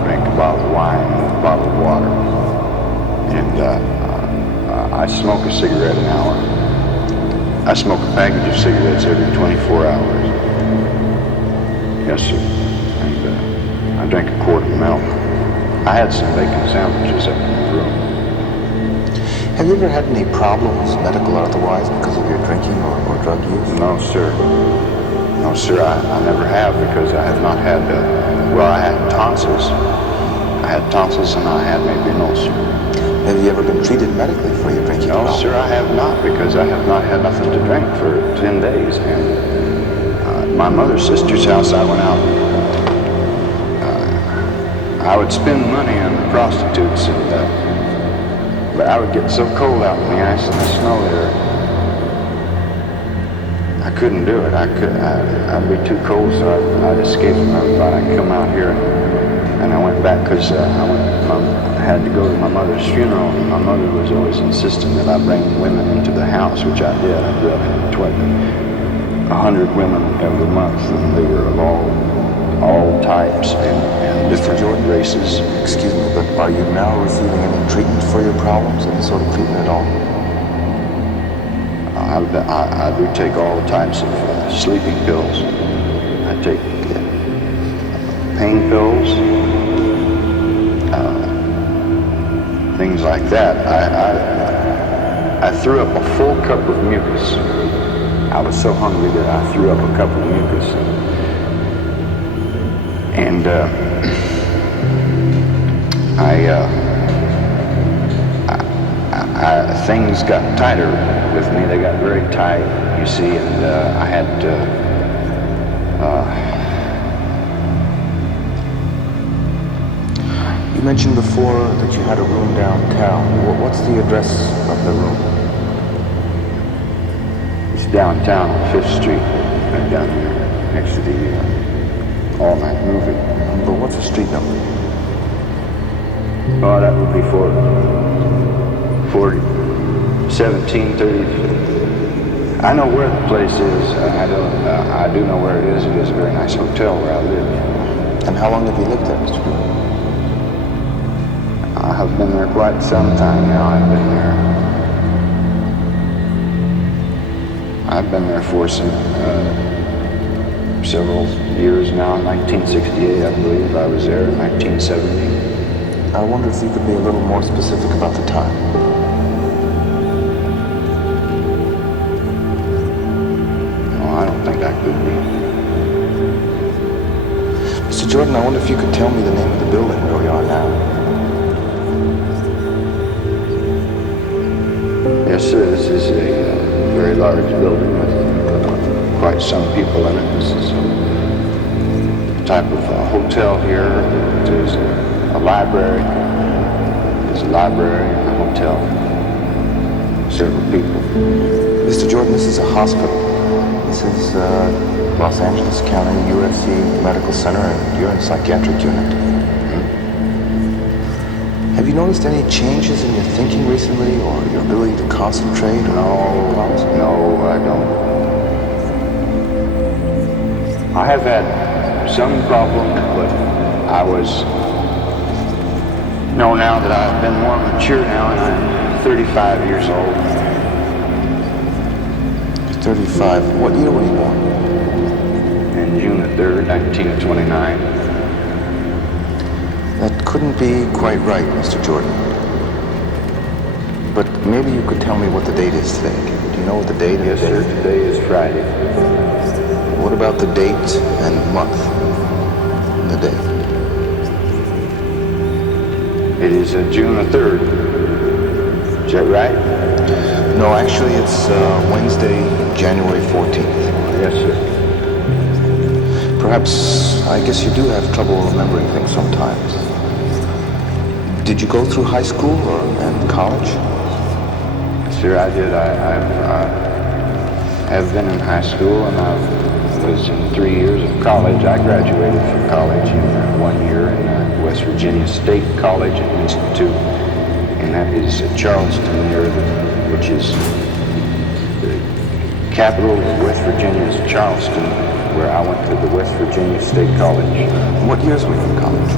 drink a bottle of wine and a bottle of water. And I smoke a cigarette an hour. I smoke a package of cigarettes every 24 hours. Yes, sir. And I drink a quart of milk. I had some bacon sandwiches up in the room. Have you ever had any problems, medical or otherwise, because of your drinking or drug use? No, sir. No, sir, I never have, because I have not had, I had tonsils. I had tonsils and I had maybe an ulcer. Have you ever been treated medically for your drinking? No, sir, I have not, because I have not had nothing to drink for 10 days. And my mother's sister's house, I went out. I would spend money on the prostitutes, but I would get so cold out in the ice and the snow there. I couldn't do it. I'd be too cold, so I'd escape from everybody. I'd come out here, and I went back because I had to go to my mother's funeral, and my mother was always insisting that I bring women into the house, which I did. I brought in 100 women every month, and they were of all types and different races. Excuse me, but are you now receiving any treatment for your problems? Any sort of treatment at all? I do take all types of sleeping pills. I take pain pills, things like that. I threw up a full cup of mucus. I was so hungry that I threw up a cup of mucus. And things got tighter with me. They got very tight, you see, and I had You mentioned before that you had a room downtown. What's the address of the room? It's downtown on 5th Street, right down here, next to the all-night movie. But what's the street number? Oh, that would be 1730. I know where the place is. I do know where it is. It is a very nice hotel where I live. And how long have you lived there, Mr. Green? I have been there quite some time now. I've been there for several years now. In 1968, I believe. I was there in 1970. I wonder if you could be a little more specific about the time. I don't think I could be. Mr. Jordan, I wonder if you could tell me the name of the building where we are now. Yes, sir. This is a very large building with quite some people in it. This is a type of hotel here. There's a library. There's a library and a hotel. Several people. Mr. Jordan, this is a hospital. This is Los Angeles County UFC Medical Center, and you're in psychiatric unit. Have you noticed any changes in your thinking recently, or your ability to concentrate? No, I don't. I have had some problems, but I was... No, now that I've been more mature now, and I'm 35 years old. 35. What year were you born? In June the 3rd, 1929. That couldn't be quite right, Mr. Jordan. But maybe you could tell me what the date is today. Do you know what the date is? Yes, sir. Today is Friday. What about the date and month? And the day? It is June the 3rd. Is that right? No, actually it's Wednesday, January 14th. Yes, sir. Perhaps, I guess you do have trouble remembering things sometimes. Did you go through high school and college? Sir, I did. I have been in high school, and I was in 3 years of college. I graduated from college in 1 year in West Virginia State College and Institute, and that is Charleston, which is the capital of West Virginia is Charleston, where I went to the West Virginia State College. What years were you in college?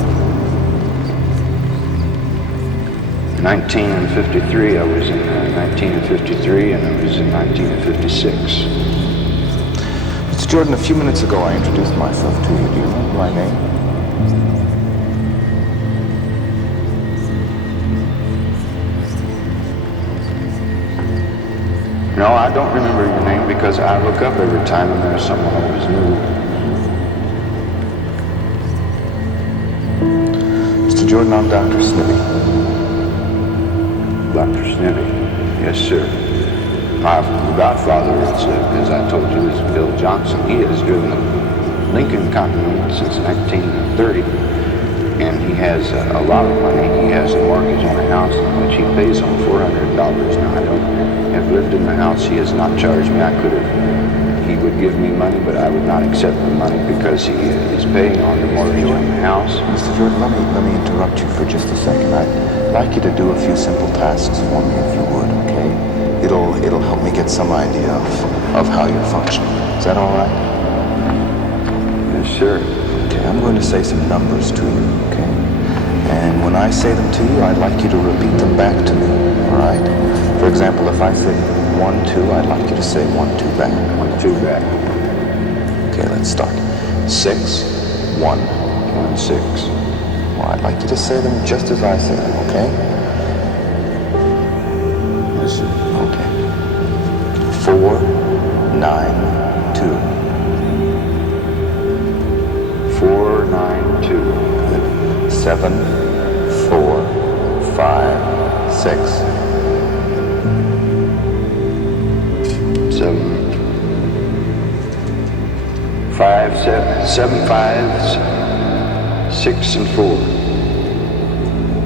1953, I was in 1953, and I was in 1956. Mr. Jordan, a few minutes ago I introduced myself to you. Do you remember my name? No, I don't remember your name because I look up every time and there's someone always new. Mr. Jordan, I'm Dr. Snippy. Dr. Snippy. Yes, sir. My godfather, as I told you, is Bill Johnson. He has driven the Lincoln Continental since 1930, and he has a lot of money. He has a mortgage on a house which he pays on $400. Now, I don't have lived in the house. He has not charged me. He would give me money, but I would not accept the money because he is paying on the mortgage on the house. Mr. Jordan, let me interrupt you for just a second. I'd like you to do a few simple tasks for me if you would, okay? It'll help me get some idea of how you're functioning. Is that all right? Yes, sir. Okay, I'm going to say some numbers to you, okay? And when I say them to you, I'd like you to repeat them back to me, all right? For example, if I say 1, 2, I'd like you to say 1, 2 back. 1, 2 back. Okay, let's start. 6, 1. 1, 6. Well, I'd like you to say them just as I say them, okay? Yes, sir. Okay. 4, 9, 2. 4, 9, 2. Good. 7, 4, 5, 6. 7, 5, 7, 5, 6, and 4.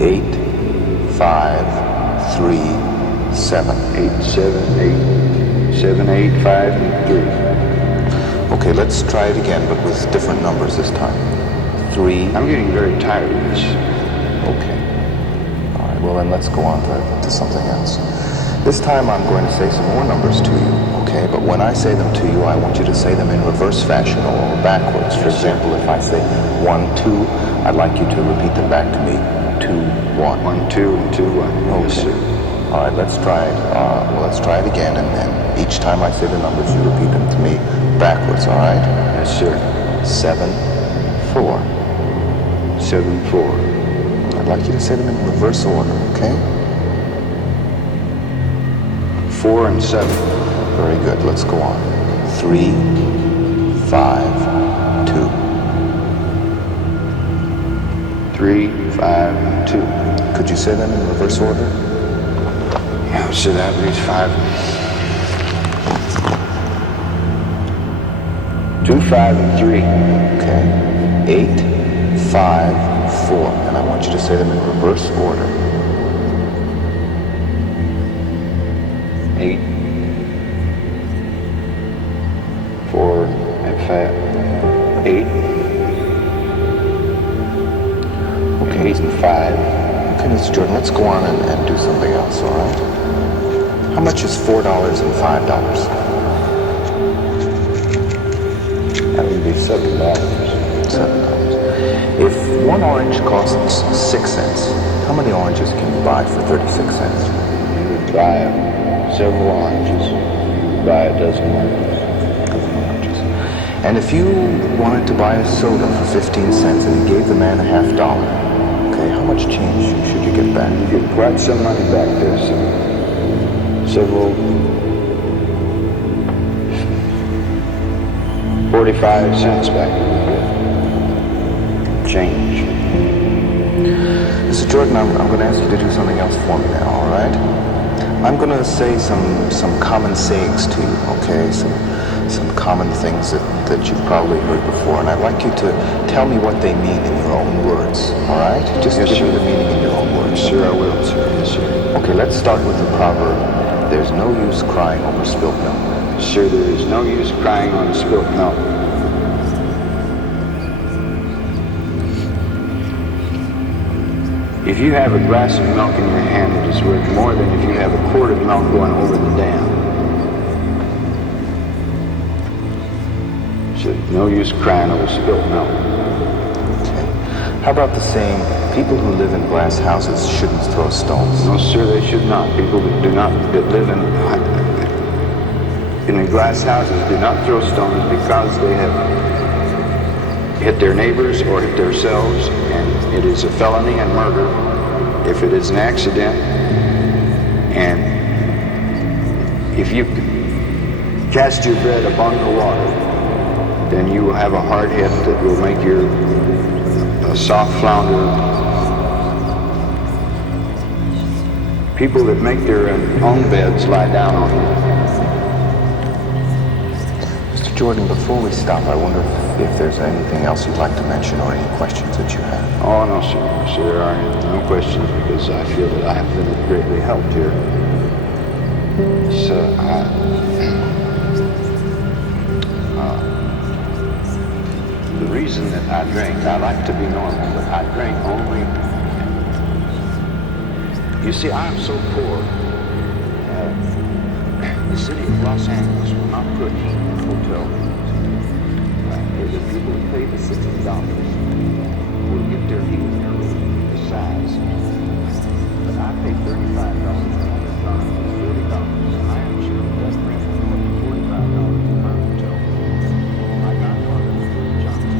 8, 5, 3, 7. 8, 7, 8. 7, 8, 5, and 3. Okay, let's try it again, but with different numbers this time. 3. I'm getting very tired of this. Okay. All right, well then let's go on to something else. This time I'm going to say some more numbers to you, okay? But when I say them to you, I want you to say them in reverse fashion or backwards. For example, if I say 1, 2, I'd like you to repeat them back to me. 2, 1. 1, 2, and 2, 1. Okay. Yes, sir. All right, let's try it. Let's try it again, and then each time I say the numbers, you repeat them to me backwards, all right? Yes, sir. 7, 4. 7, 4. I'd like you to say them in reverse order, okay? 4 and 7. Very good. Let's go on. 3, 5, 2. 3, 5, and 2. Could you say them in reverse order? Yeah, so that leaves 5. 2, 5, and 3. Okay. 8, 5, 4. And I want you to say them in reverse order. 8, 4, and 5. 8. Okay. 8 and 5. Okay, Mr. Jordan, let's go on and do something else, all right? How much is $4 and $5? That would be $7. $7. If one orange costs 6 cents, how many oranges can you buy for 36 cents? You would buy several oranges. You would buy a dozen oranges. And if you wanted to buy a soda for 15 cents and you gave the man $50, okay, how much change should you get back? You get quite some money back there, several 45 cents back. Change. Mr. Jordan, I'm going to ask you to do something else for me now, all right? I'm going to say some common sayings to you, okay? Some common things that you've probably heard before, and I'd like you to tell me what they mean in your own words, all right? Just give me the meaning in your own words. Sure, I will, sir. Yes, sir. Okay, let's start with the proverb, there's no use crying over spilt milk. Sure, there is no use crying on spilt milk. If you have a glass of milk in your hand, it is worth more than if you have a quart of milk going over the dam. So, no use crying over spilt milk. Okay. How about the saying, people who live in glass houses shouldn't throw stones? No, sir, they should not. People that live in the glass houses do not throw stones because they have hit their neighbors or hit themselves, and it is a felony and murder if it is an accident. And if you cast your bread upon the water, then you will have a hard head that will make your a soft flounder. People that make their own beds lie down on them. Mr. Jordan, before we stop, I wonder if there's anything else you'd like to mention or any questions that you have. Oh, no, sir. No, sir, there are no questions because I feel that I have been greatly helped here. So, the reason that I drink, I like to be normal, but I drink only. You see, I am so poor. The city of Los Angeles will not put hotel rooms. The people who pay the $60 will get their heat in their room the size. But I pay $35 for $100, $40. I am sure it doesn't rent for more than $45 in my hotel room. My godfather, Johnson.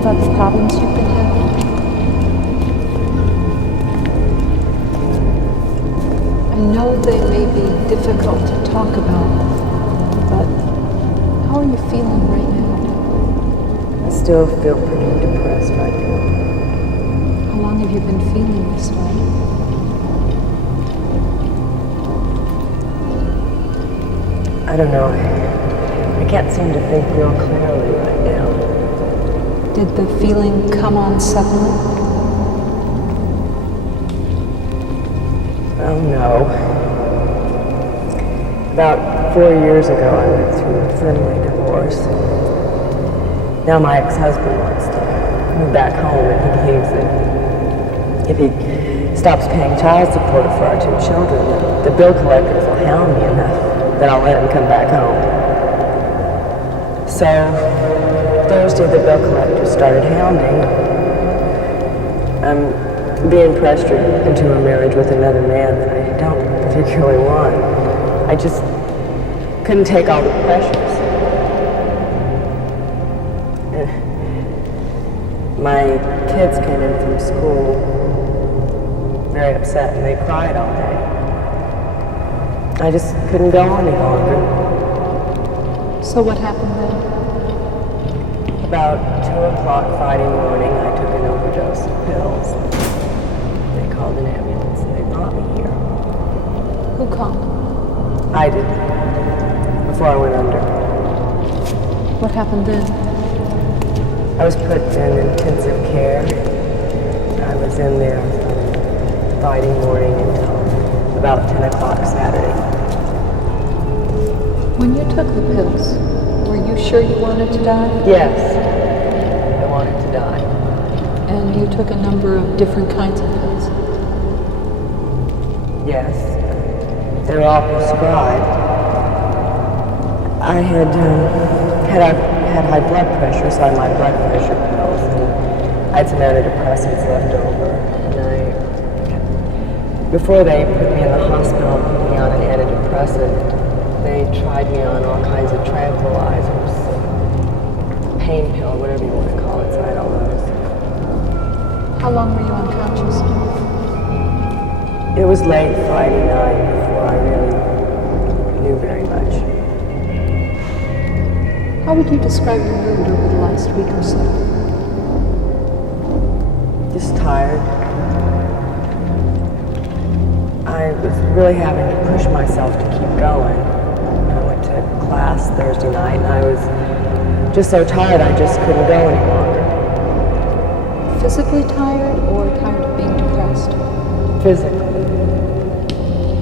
About the problems you've been having? I know they may be difficult to talk about, but how are you feeling right now? I still feel pretty depressed right now. How long have you been feeling this way? I don't know. I can't seem to think real clearly right now. Did the feeling come on suddenly? Oh no. About 4 years ago, I went through a friendly divorce. Now my ex-husband wants to move back home, and he believes that if he stops paying child support for our 2 children, the bill collectors will hound me enough that I'll let him come back home. So Thursday, the bill collector started hounding. I'm being pressured into a marriage with another man that I don't particularly want. I just couldn't take all the pressures. My kids came in from school very upset, and they cried all day. I just couldn't go any longer. So what happened then? About 2 o'clock Friday morning, I took an overdose of pills. They called an ambulance and they brought me here. Who called? I did, before I went under. What happened then? I was put in intensive care. I was in there Friday morning until about 10 o'clock Saturday. When you took the pills, were you sure you wanted to die? Yes, I wanted to die. And you took a number of different kinds of pills? Yes, they were all prescribed. I had high blood pressure, so I had my blood pressure pills, and I had some antidepressants left over. And before they put me in the hospital and put me on an antidepressant, they tried me on all kinds of tranquilizers, pain pill, whatever you want to call it, so I had all those. How long were you unconscious? It was late Friday night before I really knew very much. How would you describe your mood over the last week or so? Just tired. I was really having to push myself to keep going. I went to class Thursday night and I was just so tired I just couldn't go any longer. Physically tired or tired of being depressed? Physically.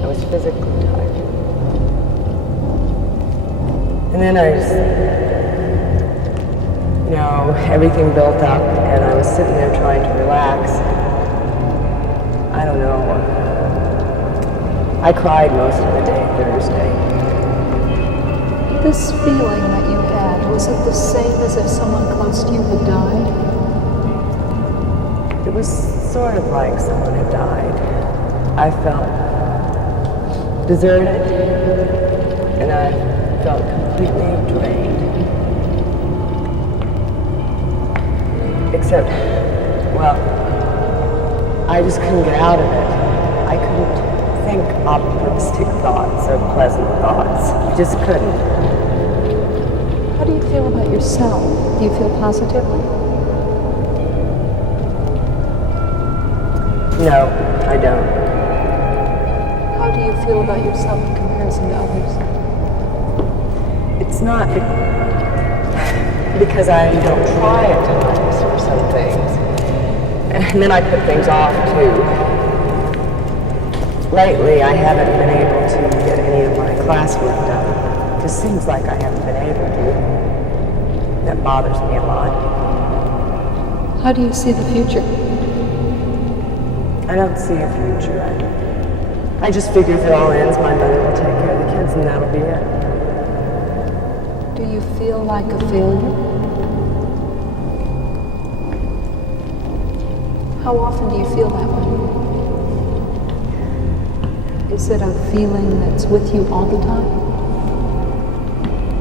I was physically tired. And then I just, everything built up and I was sitting there trying to relax. I don't know. I cried most of the day Thursday. This feeling that you had, was it the same as if someone close to you had died? It was sort of like someone had died. I felt deserted, and I felt completely drained. Except, I just couldn't get out of it. I couldn't think optimistic thoughts or pleasant thoughts. I just couldn't. How do you feel about yourself? Do you feel positively? No, I don't. How do you feel about yourself in comparison to others? It's not because I don't try at times for some things. And then I put things off too. Lately, I haven't been able to get any of my classwork done. It just seems like I haven't been able to. That bothers me a lot. How do you see the future? I don't see a future. I just figure if it all ends, my mother will take care of the kids and that'll be it. Do you feel like a failure? How often do you feel that way? Is it a feeling that's with you all the time?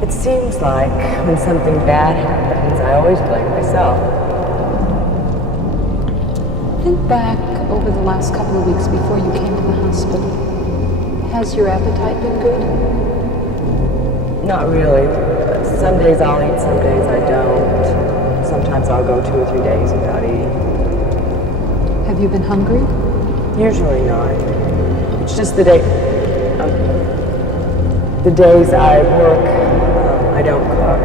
It seems like when something bad happens, I always blame myself. Think back over the last couple of weeks before you came to the hospital. Has your appetite been good? Not really. Some days I'll eat, some days I don't. Sometimes I'll go 2 or 3 days without eating. Have you been hungry? Usually not. It's just the days I work, I don't cook.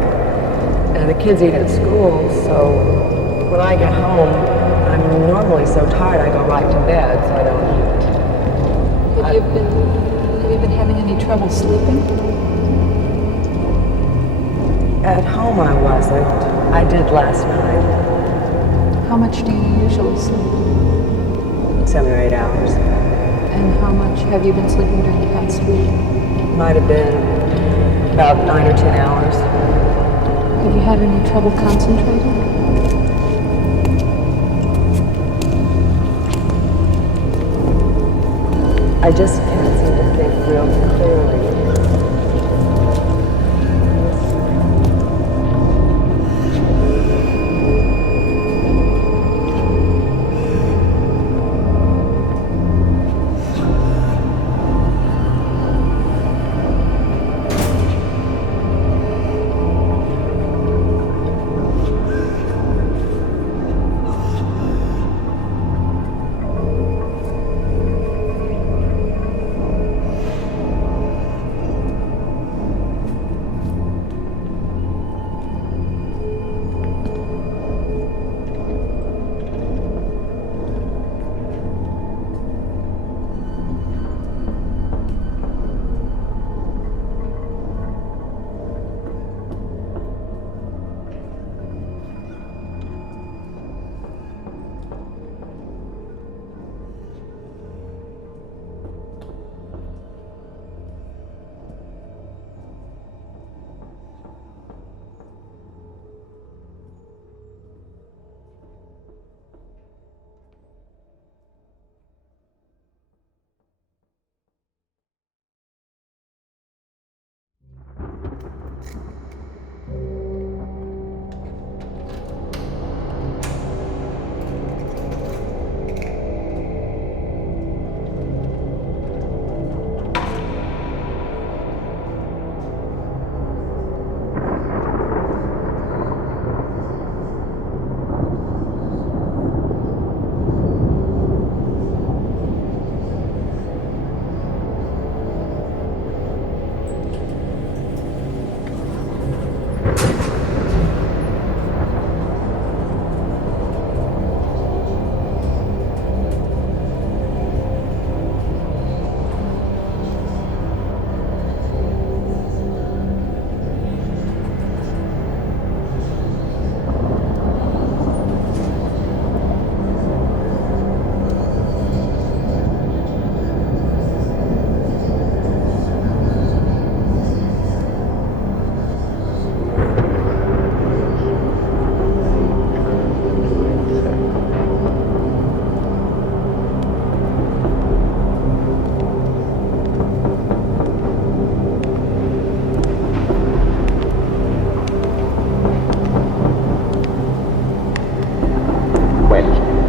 the kids eat at school, so when I get home, I'm normally so tired I go right to bed, so I don't eat. Have you been having any trouble sleeping? At home I wasn't. I did last night. How much do you usually sleep? 7 or 8 hours. And how much have you been sleeping during the past week? Might have been about 9 or 10 hours. Have you had any trouble concentrating? I just can't seem to think real clearly.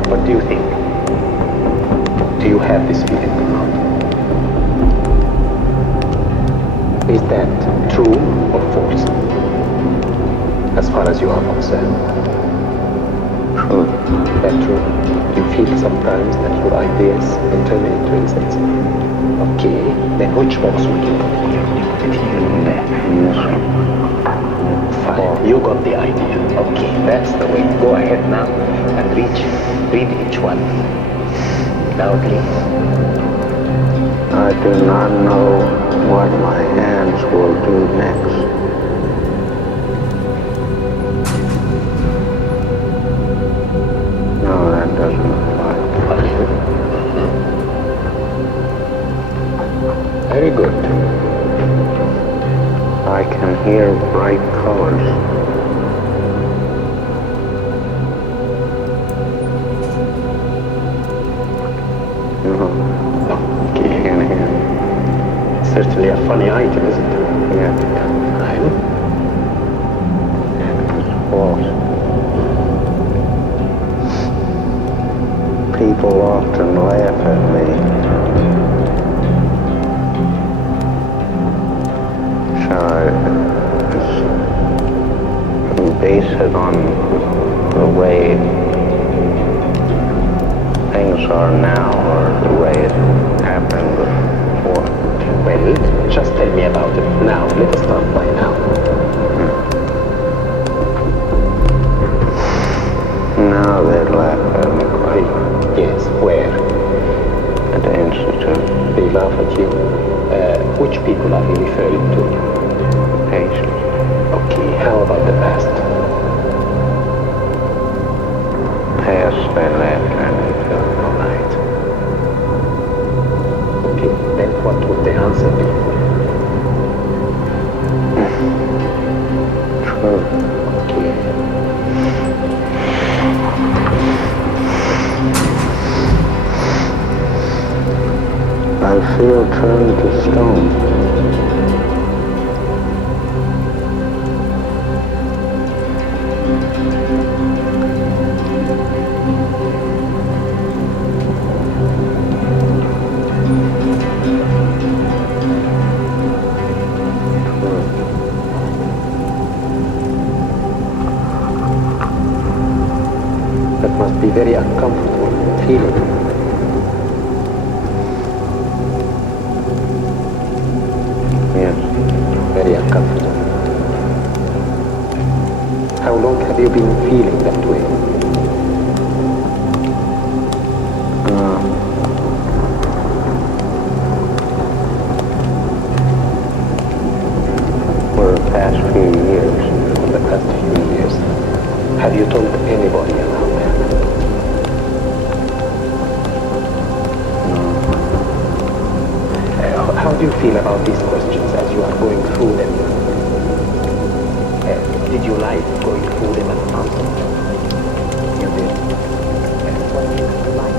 What do you think? Do you have this feeling or not? Is that true or false? As far as you are concerned. True. Is that true? Do you feel sometimes that your ideas can turn into insects? Okay, then which box would you put it here? Would you put it here or there? Yes. Fine, you got the idea. Okay, that's the way. Go ahead now and read each one. Loudly. I do not know what my hands will do next. No, that doesn't apply. Very good. I can hear bright colors. No, Okay. I can hear. Certainly a funny item, isn't it? Yeah, Fine. it's false. People often laugh at me. So I just base it on the way things are now or the way it happened before. Well, just tell me about it now. Let us start by now. now that laugh at me quite. Yes, where? At the Institute. They laugh at you? Which people are you referring to? Patients. Okay, how about the past? Past they laughed at me till the night. Okay, then what would the answer be? True. Okay. I feel turned to stone. That must be very uncomfortable feeling. Yes. Very uncomfortable. How long have you been feeling that way? For the past few years. For the past few years. Have you told anybody about that? How do you feel about these questions as you are going through them? Did you like going through them and answering them? You did. What do you like?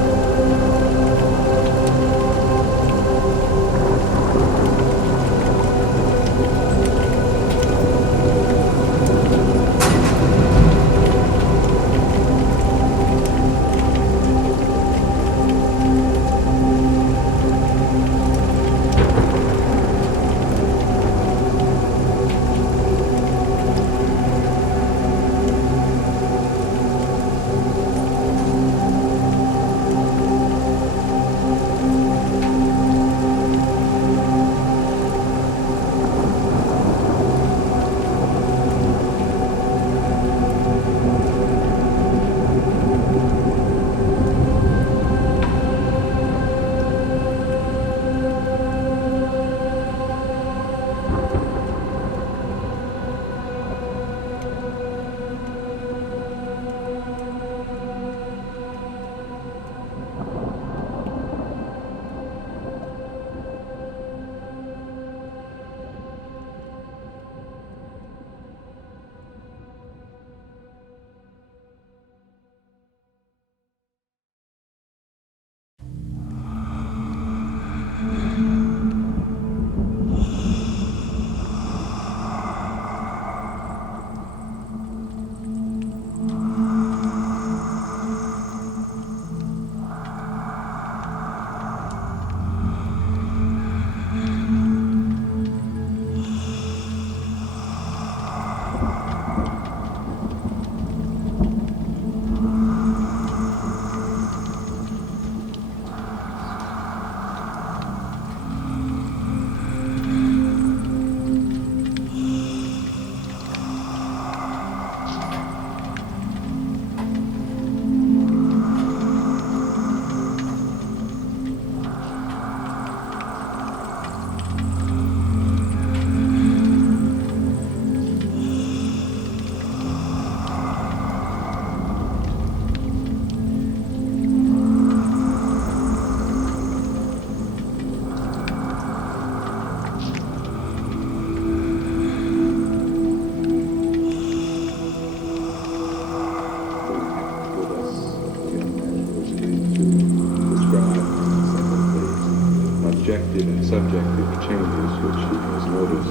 objective and subjective changes which he has noticed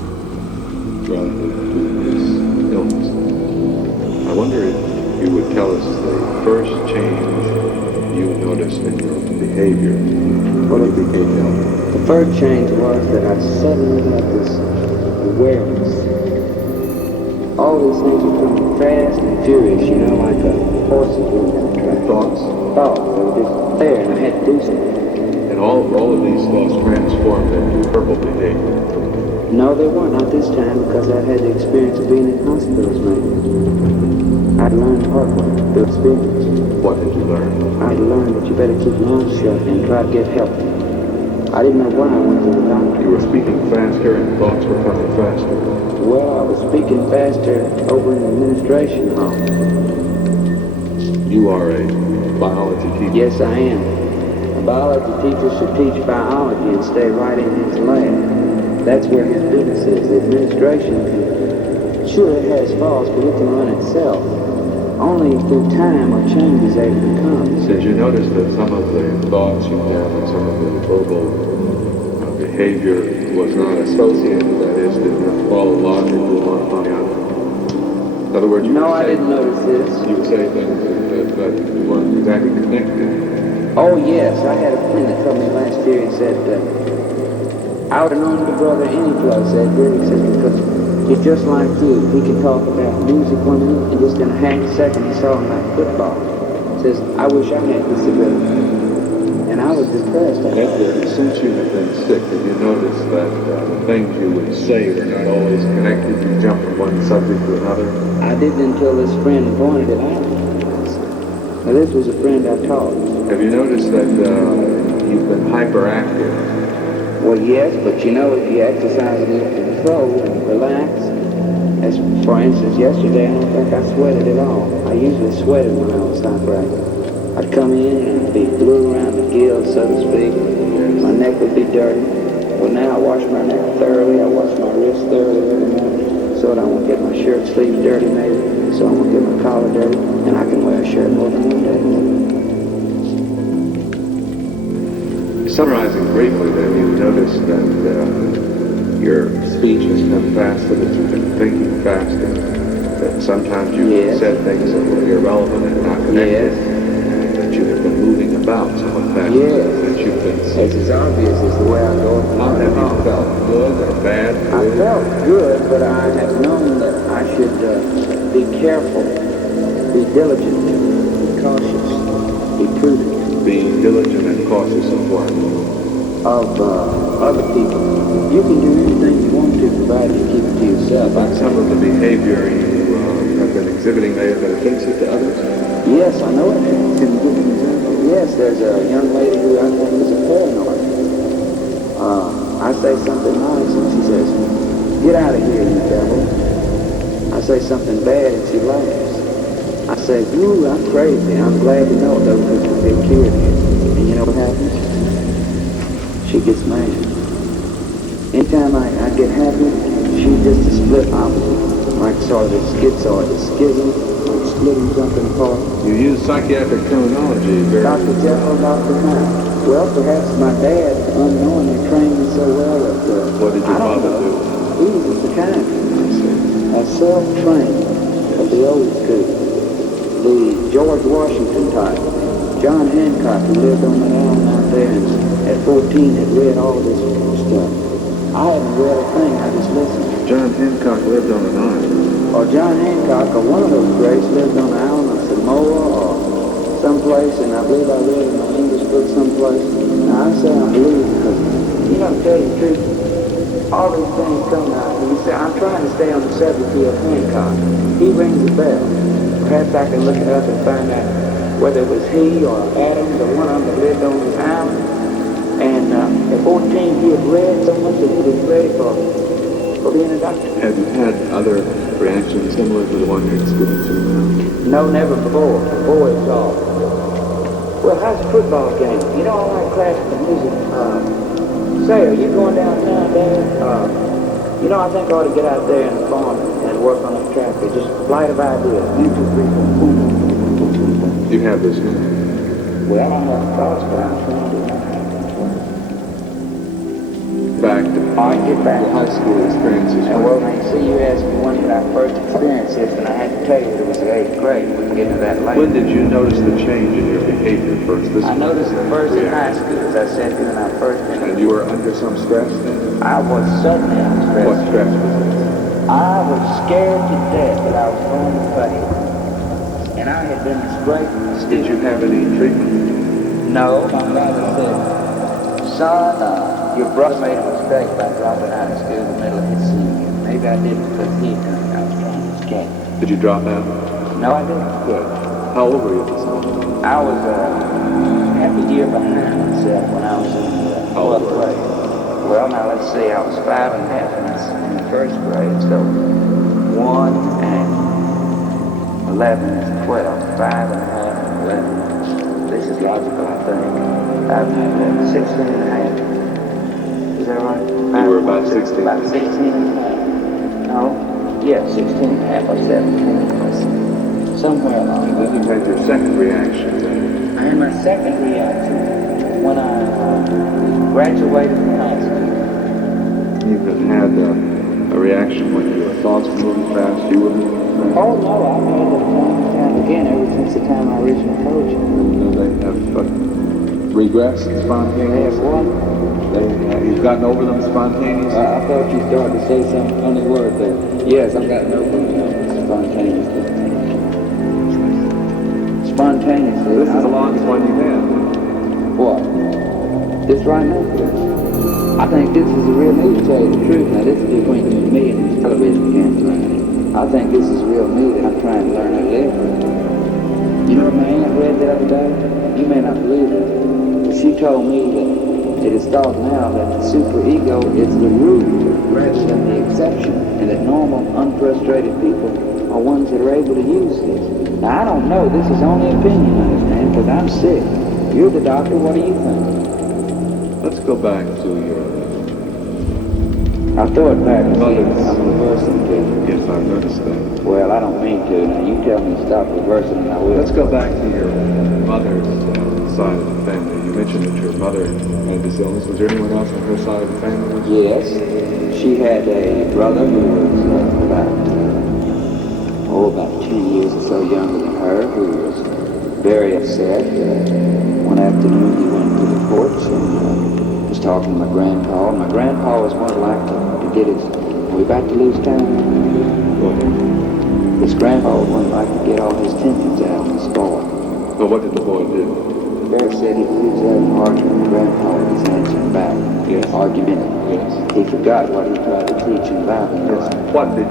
relative to his illness. I wonder if you would tell us the first change you noticed in your behavior when you became ill. The first change was that I suddenly had this awareness. All these things were coming fast and furious, you know, like a horse is going down the track. Thoughts? Thoughts. They were just there and I had to do something. And all of these thoughts transformed into verbal behavior. No, they weren't. Not this time, because I had the experience of being in hospitals, man. I'd learned the hard way through experience. What did you learn? I'd learned that you better keep your mouth shut and try to get help. I didn't know why I went to the doctor. You were speaking faster and thoughts were coming faster. Well, I was speaking faster over in the administration hall. You are a biology teacher? Yes, I am. A biology teacher should teach biology and stay right in his lab. That's where his business is. The administration, sure, it has faults, but it can run itself. Only through time or change is able to come. Did you notice that some of the thoughts you had and some of the verbal behavior was not associated, that is, did not follow logically one upon the other? In other words, no, I didn't notice this. You would say things that weren't exactly connected. Oh, yes. I had a friend that told me last year, he said, I would have known the brother any place, Edgar. He said, because he's just like you. He can talk about music one minute, and just in a half second he saw him like football. He says, I wish I had this ability. And I was depressed. Edgar, since you have been sick, have you noticed that the things you would say are not always connected? You jump from one subject to another? I didn't until this friend pointed it out. Now, this was a friend I taught. Have you noticed that you've been hyperactive? Well, yes, but you know, if you exercise a little control and relax, as for instance, yesterday, I don't think I sweated at all. I usually sweated when I was hyperactive. I'd come in and be blue around the gills, so to speak. My neck would be dirty. Well, now I wash my neck thoroughly. I wash my wrists thoroughly every morning, so that I won't get my shirt sleeves dirty, maybe, so I won't get my collar dirty, and I can wear a shirt more than one day. Summarizing briefly, then, you noticed that your speech has come faster, that you've been thinking faster, that sometimes you've said things that were irrelevant and not connected, and that you have been moving about somewhat faster, that you've been sick. It's as obvious as the way I go. How have you felt? Good or bad? I felt good, but I have known that I should be careful, be diligent, be cautious, be prudent. Be diligent and cautious of what? Of other people. You can do anything you want to, provided you keep it to yourself. But some of the behavior you have been exhibiting may have been offensive to others? Yes, I know it. Can you give an example? Yes, there's a young lady who I think is a paranoid. I say something nice and she says, get out of here, you devil. I say something bad and she laughs. I say, ooh, I'm crazy. I'm glad to know those people have been cured. And you know what happens? She gets mad. Anytime I get happy, she's just a split opposite. Like sort of a schizoid, a schism, like splitting something apart. You use psychiatric terminology very... Dr. Jekyll, Dr. Hyde. Well, perhaps my dad unknowingly trained me so well that... what did your father do? He was a psychiatrist. A self-trained of the old school. The George Washington type. John Hancock, who lived on that island out there and at 14 had read all this stuff. I hadn't read a thing, I just listened. John Hancock lived on an island. Or John Hancock, or one of those greats, lived on an island of Samoa or someplace, and I believe I read in my English book someplace. Now I say I believe because, you know, to tell you the truth, all these things come out. And you say, I'm trying to stay on the subject of Hancock. He rings a bell. Perhaps I can look it up and find out whether it was he or Adams or one of them that lived on this island. And at 14 he had read so much that he was ready for being a doctor. Have you had other reactions similar to the one you're experiencing now? No, never before. Before it was all. Well, how's the football game? You know, I like classical music. Say, are you going downtown, Dad? You know, I think I ought to get out there in the farm and work on the traffic. Just flight of ideas. 1, 2, 3, 4, boom, boom, boom, boom, boom, boom. You have this now? Well, I have thoughts, but I'm trying to back to the high school experiences. And well, now you see, you asked me when did I first experience this, and I had to tell you it was the 8th grade. We can get to that later. When did you notice the change in your behavior first? I noticed it first in high school, as I said to you when I first entered. And you were under some stress then? I was suddenly under stress. What stress was it? I was scared to death that I was going to fail. And I had been disgraced. Did you have any treatment? No, my father said, son, your brother made a mistake by dropping out of school in the middle of his senior year. Maybe I did because he had done it. I was trying to escape. Did you drop out? No, I didn't. Yeah. How old were you at this time? I was half a year behind myself when I was in the How old 12th were you? grade. Well, now let's see, I was 5 and a half in the first grade, so 1 and 11 is 12. 5 and a half and 11. This is logical, I think. I've had 16 and a half. Is that right? You were about 16. About 16 and a half. No? Yeah, 16 and a half or 17. Somewhere along. And then you had your second reaction. I had my second reaction when I graduated from high school. You had a reaction when your thoughts were moving fast, you were moving fast? Oh no, I've had that time and time again ever since the time I originally told you. They have regressed spontaneously? They have what? You've gotten over them spontaneously? I thought you started to say some funny word there. Yes, I've gotten over them spontaneously. Spontaneously. This is the longest one you've had. What? This right now? I think this is the real news, to tell you the truth. Now this is between you and me and this television camera. I think this is real new that I'm trying to learn how to live with. You know what my aunt read the other day? You may not believe it, but she told me that it is thought now that the superego is the rule rather than the exception, and that normal, unfrustrated people are ones that are able to use this. Now I don't know, this is only opinion, understand, because I'm sick. You're the doctor, what do you think? Let's go back to your... I'll throw it back to Mother's. you. I'm reversing to you. Yes, I've noticed that. Well, I don't mean to. Now you tell me to stop reversing and I will. Let's go back to your mother's side of the family. You mentioned that your mother had this illness. Was there anyone else on her side of the family? Yes. She had a brother who was about 10 years or so younger than her, who was very upset. One afternoon he went to the porch and was talking to my grandpa. My grandpa was one like to get his... Are we about to lose time? Go ahead. His grandpa was one like to get all his tensions out on his boy. Well, what did the boy do? Bear said he was having an argument with grandpa and was answering back. Yes. Argumentative. Yes. He forgot what he tried to teach him about him. Yes. What did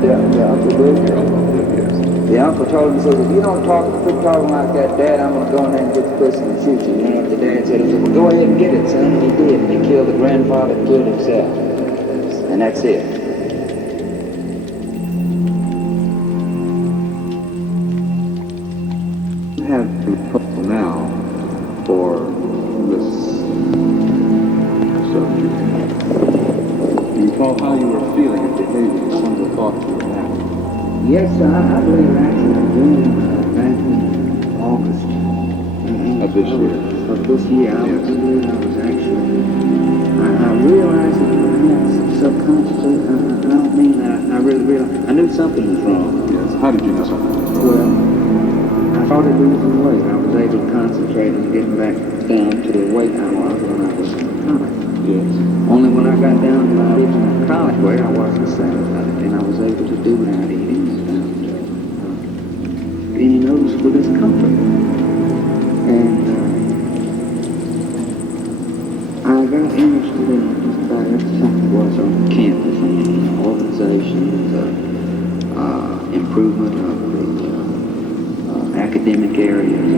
the uncle do? your uncle do? Yes. The uncle told him, he says, if you don't quit talking like that, Dad, I'm going to go in there and get the pistol and shoot you. And then after Dad said, he said, well, go ahead and get it, son. And he did. And he killed the grandfather and killed himself. And that's it. You have the trouble now for this subject. Do you recall how you were feeling and behaving, some of the thoughts you were having? Yes, I believe actually back in August Of this year? Of this year, I believe I was actually, I realized that subconsciously, I don't mean that, I really realized, I knew something was wrong. Yes. How did you know something? Well, I started losing weight. I was able to concentrate on getting back down to the weight I was when I was in college. Yes. Only when I got down to my original college weight, I wasn't satisfied, and I was able to do without eating without any noticeable discomfort. And I got interested in just about everything that was on campus, organizations, improvement of the academic areas,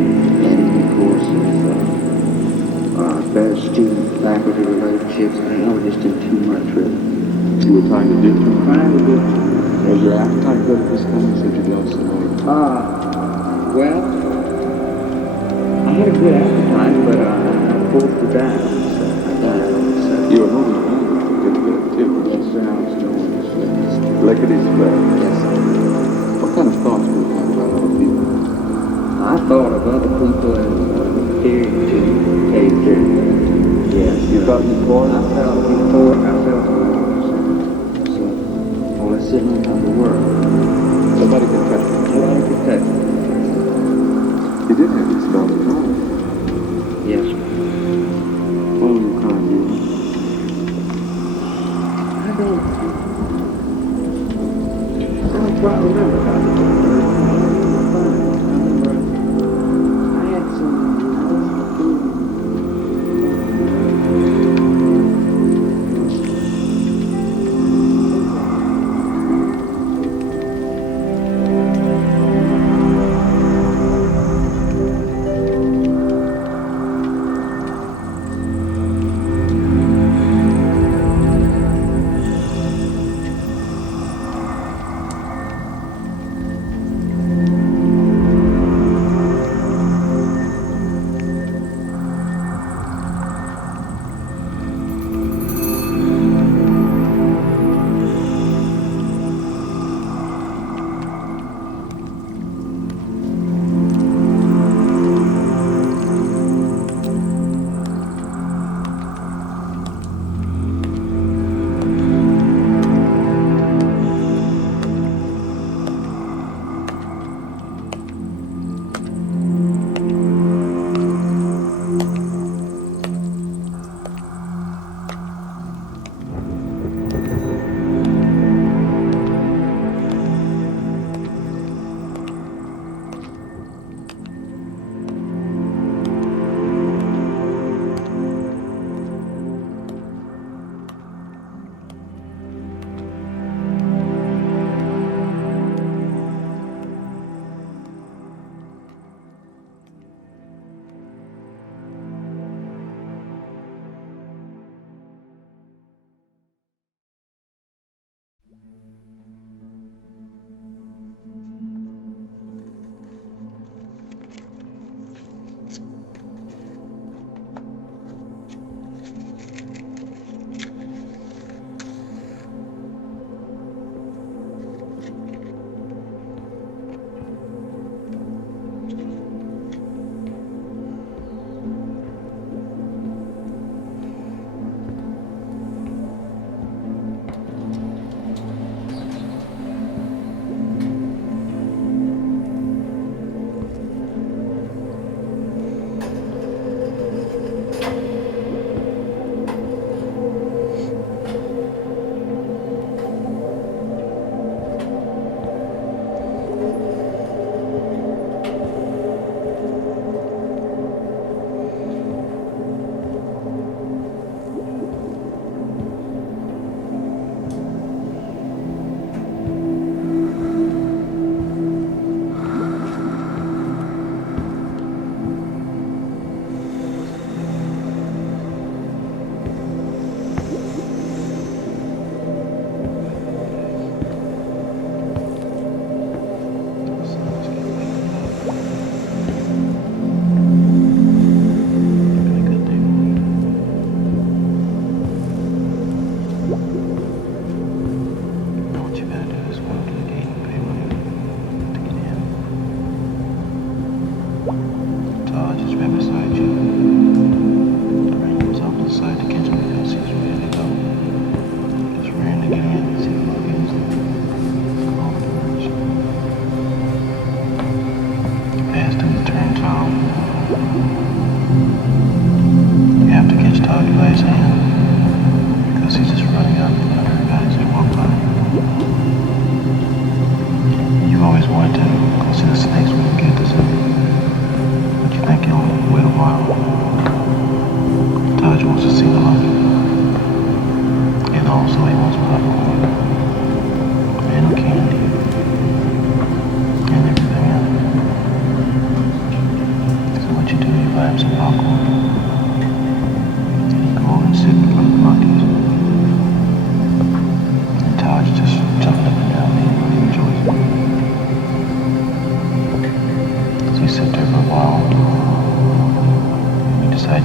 editing courses, better student-faculty relationships. I was just in too much really. You were trying to do too much? Trying to do too much. Was your appetite good at this time? Said you lost some weight. Well, I had a good appetite, but I forced to die. So I died on the side. You were moving around with good activity. Yes, sir, I was doing this. Lickety split. Yes, sir. What kind of thoughts were you having about other people? I thought of other people as inferior to me. Yes. You felt euphoric? I felt euphoric. I felt so, well, it's in another world. Somebody could touch you. Nobody could touch me. You did have these spells of time. Yes, sir. What were you crying you? I don't quite remember how to do it. I had some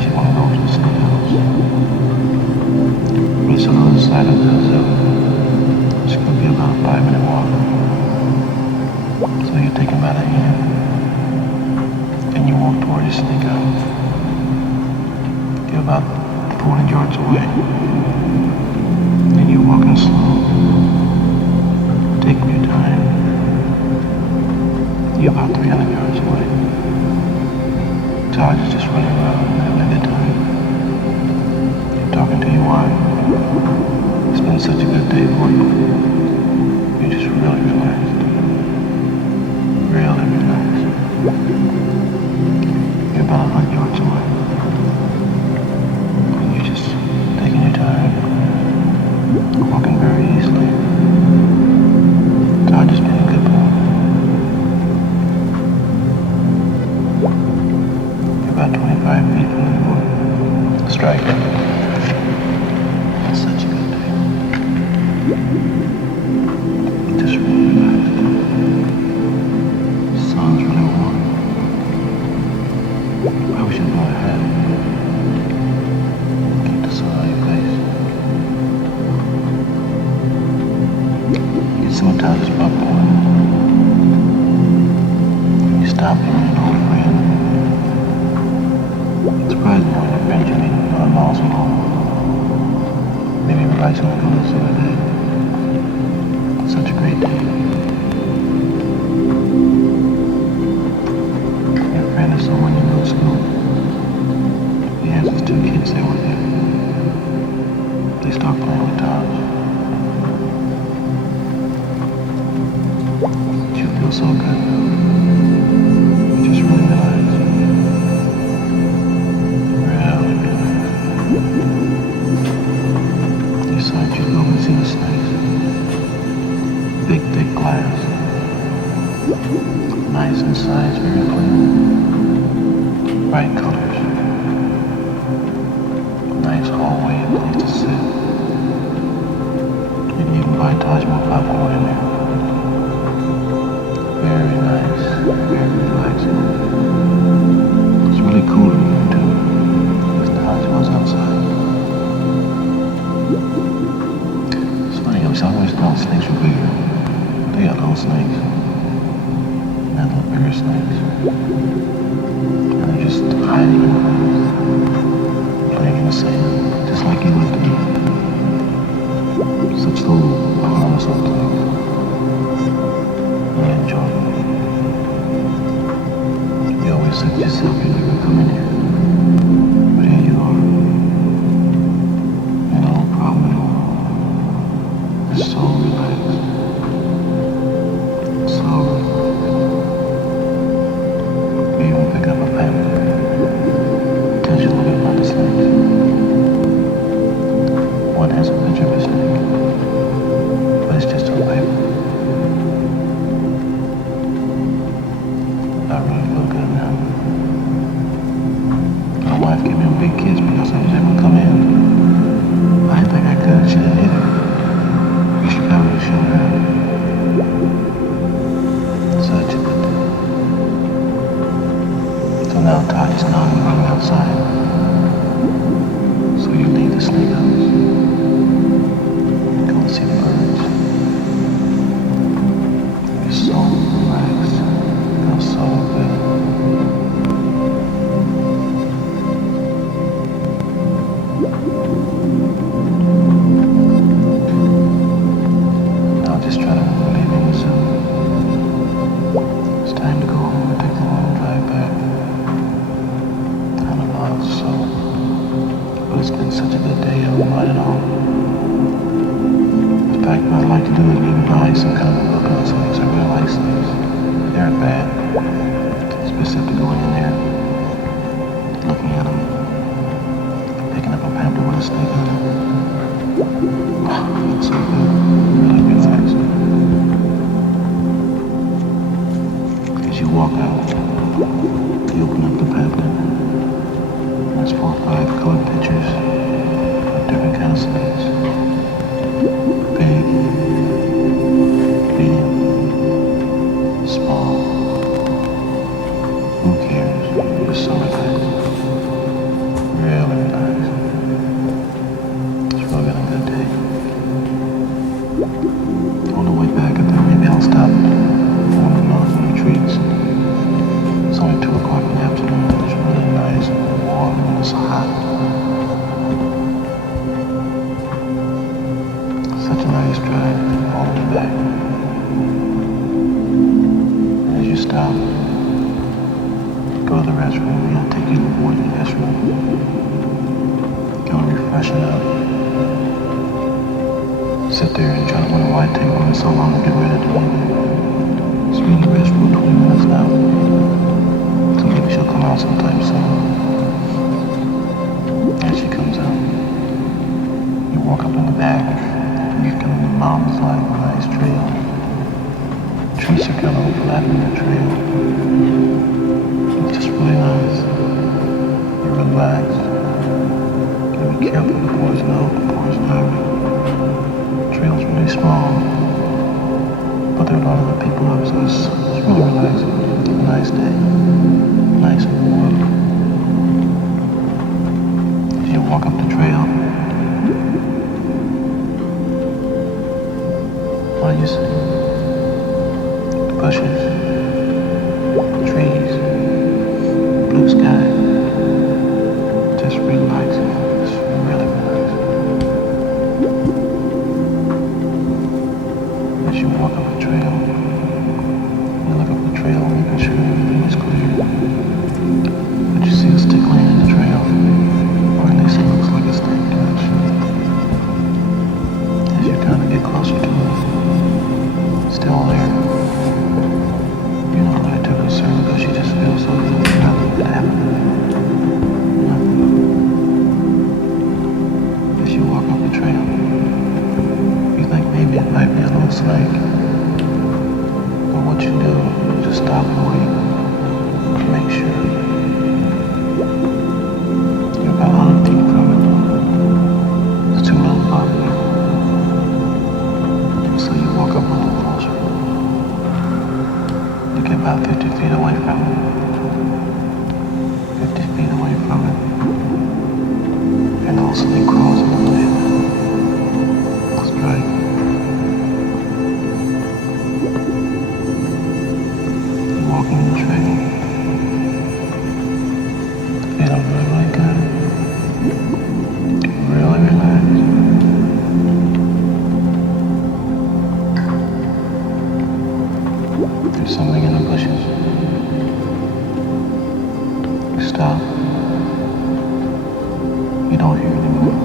you want to go to the snails. It's on the other side of the zoo. It's going to be about a 5-minute walk. So you take him by the hand, and you walk toward your snake out. You're about 400 yards away. And you're walking slow. Taking your time. You're about 300 yards away. Todd is just running around having a good time. You're talking to your wife. It's been such a good day for you. You're just really relaxed. Really relaxed. You're about 100 yards away. And you're just taking your time. Walking very easily. Todd has been a good boy. You're about 25 feet from the board. Strike it. It's such a good day. Just really relaxed. The sun's really warm. Why we should go ahead? Keep the sun on your face. Get some Todd's popcorn. You stop him and an old friend. It's surprising when your friends you meet 5 miles from home. Maybe everybody's gonna go this other day. It's such a great day. Your friend is someone you go to school. He has his 2 kids there with him. They start playing with Todd. You feel so good. Just really relax. Really relax. You decide you go and see the snakes. Big, thick glass. Nice in size, very clean. Bright colors. Nice hallway, a place to sit. You can even buy Taj more popcorn in there. Very nice, very relaxing. It's really cool in here too. It's not how it was outside. It's funny, I always thought snakes were bigger. They got little snakes. And little bigger snakes. And they're just hiding in the place. Playing in the sand, just like you would do. Such little harmless little things. You enjoy it. You always said to yourself you'd never come in here. But here you are. And no problem at all. You're so relaxed. So relaxed. You even pick up a pamphlet. Tells you a little bit about the snakes. One has a picture of a snake. But it's just on paper. I really feel good now. My wife gave me a big kiss because I was able to come in. I didn't think I could. She didn't either. You should probably show her. Such a good day. So now Todd is not running outside. So you leave the snake house. Go and see the birds. You're so relaxed. Feels so good. I'll just try to leave him soon. It's time to go home and take a long drive back. I don't know how so, but it's been such a good day, I don't mind at all. In fact, what I'd like to do is maybe buy some kind of book on snakes. I really like snakes. They aren't bad. It's best to going in there, looking at them, picking up a pamphlet with a snake on it. Wow, it's so good. Really relaxed. As you walk out, you open up the pamphlet. There's 4 or 5 colored pictures of different kinds of snakes. Big, medium, small. Who cares? You're so relaxed. really relax. It's really been a good day. On the way back, I think maybe I'll stop on the mountain retreats. It's only 2 o'clock in the afternoon. It's really nice and warm and it's hot. Such a nice drive all the way back. And as you stop, go to the restroom, I'll take you to the boarding restroom. Go and refreshen up. Sit there and try to wonder why it takes women so long to get ready to leave. It's been in the restroom 20 minutes now. So maybe she'll come out sometime soon. As she comes out, you walk up in the back, and you come in mom's like a nice trail. Trees are kind of overlapping the trail. It's just really nice. You relax. You gotta be careful with poison oak, poison ivy. The trail's really small, but there are a lot of the people up, so it's really relaxing. A nice day. Nice and warm. As you walk up the trail, what do you see? The bushes, the trees, blue sky. Just relaxing. It's really relaxing. As you walk up the trail, you look up the trail, making sure everything is clear. But you see a stick laying in the trail, or at least it looks like a stick to it. As you kind of get closer to it, still there. You don't really too concerned because you just feel so good. Nothing could happen. Nothing. As you walk up the trail, you think maybe it might be a little snake. But what you do is just stop and wait to make sure. You're about 100 feet from it. It's too low to bother you. So you walk up a little closer. You get about 50 feet away from it. 50 feet away from it. And all snake crawls in the way. That's right. You're walking the trail. Feeling really, really good. Really relaxed. There's something in the bushes. You stop. You don't hear anymore.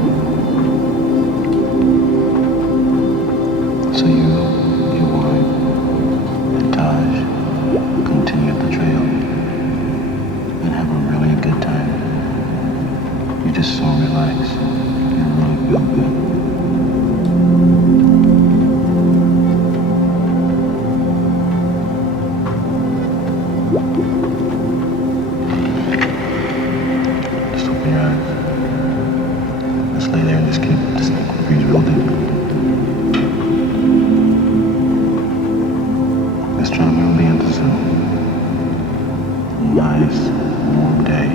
So you and Taj continue the trail and have a really good time. You're just so relaxed. You really feel good. Just open your eyes. Just lay there and just keep just breathe real deep. Let's try to remember the end of the zoo. Nice, warm day.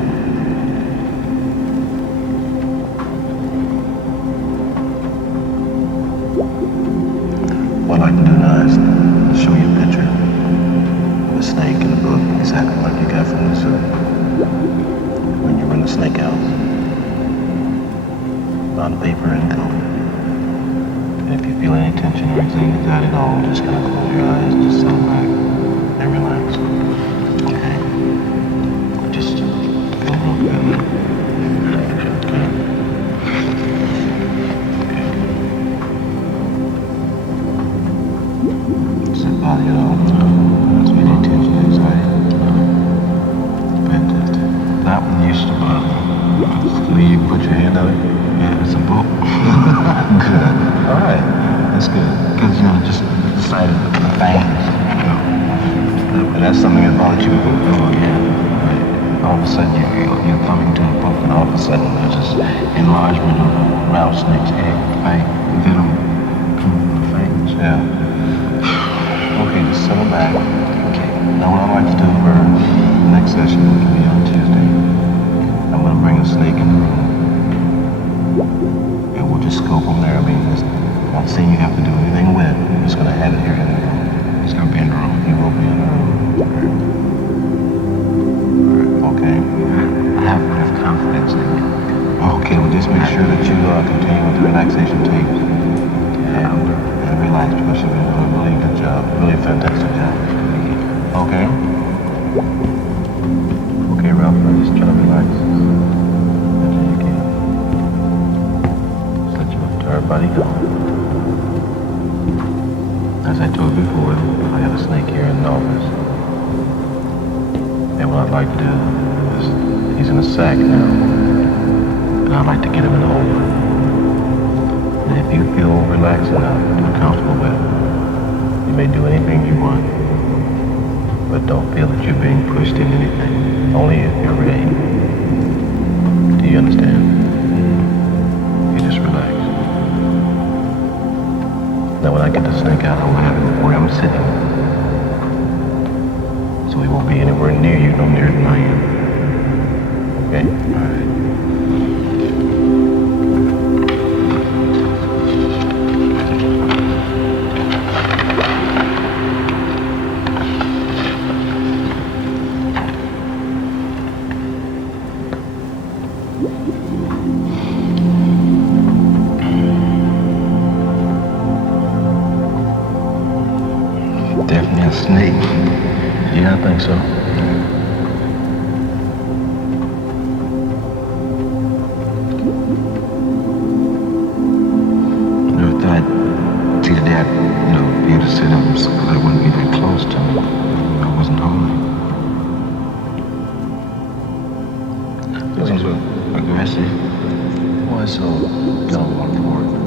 What I'd like to do now is show you a picture of a snake in a book, exactly like you got from the zoo. When you're in the snake house, on paper and go. And if you feel any tension or anxiety at all, just kind of close your eyes, just sit back and relax. Okay? Just feel real good. Okay? Does it bother you at all? Does it any tension or anxiety? Fantastic. That one used to bother me. So you put your hand on it? Yeah, it's a book. Good. All right. That's good. Because, just decided the fangs, But that's something that bothers you. Oh, yeah. Right. All of a sudden, you're thumbing to a book, and all of a sudden, there's this enlargement of a rattlesnake's egg, right? Venom coming from the fangs. Yeah. Okay, just settle back. Okay. Now, what I'd like to do for the next session, which will be on Tuesday, I'm gonna bring the snake in the room. And we'll just go from there. I mean, I'm not saying you have to do anything with it. I'm just gonna have it here in the room. It's gonna be in the room. You will be in the room. Okay. I have confidence in you. Okay, well just make sure that you continue with the relaxation tapes. And relax because you've been doing a really good job. Really fantastic job. Okay? Okay, Ralph, just try to relax. Until you can. Just let your body go. As I told you before, I have a snake here in the office. And what I'd like to do is, he's in a sack now. And I'd like to get him in a hole. And if you feel relaxed enough and comfortable with it, you may do anything you want. But don't feel that you're being pushed into anything. Only if you're ready. Do you understand? You just relax. Now when I get the snake out, I will have him where I'm sitting. So he won't be anywhere near you, no nearer than I am. Okay? Alright. Definitely a snake. Yeah, I think so. Never thought to that, be able to sit up so I wouldn't be that close to him. I wasn't holding. This was aggressive. Why so? Don't want for it.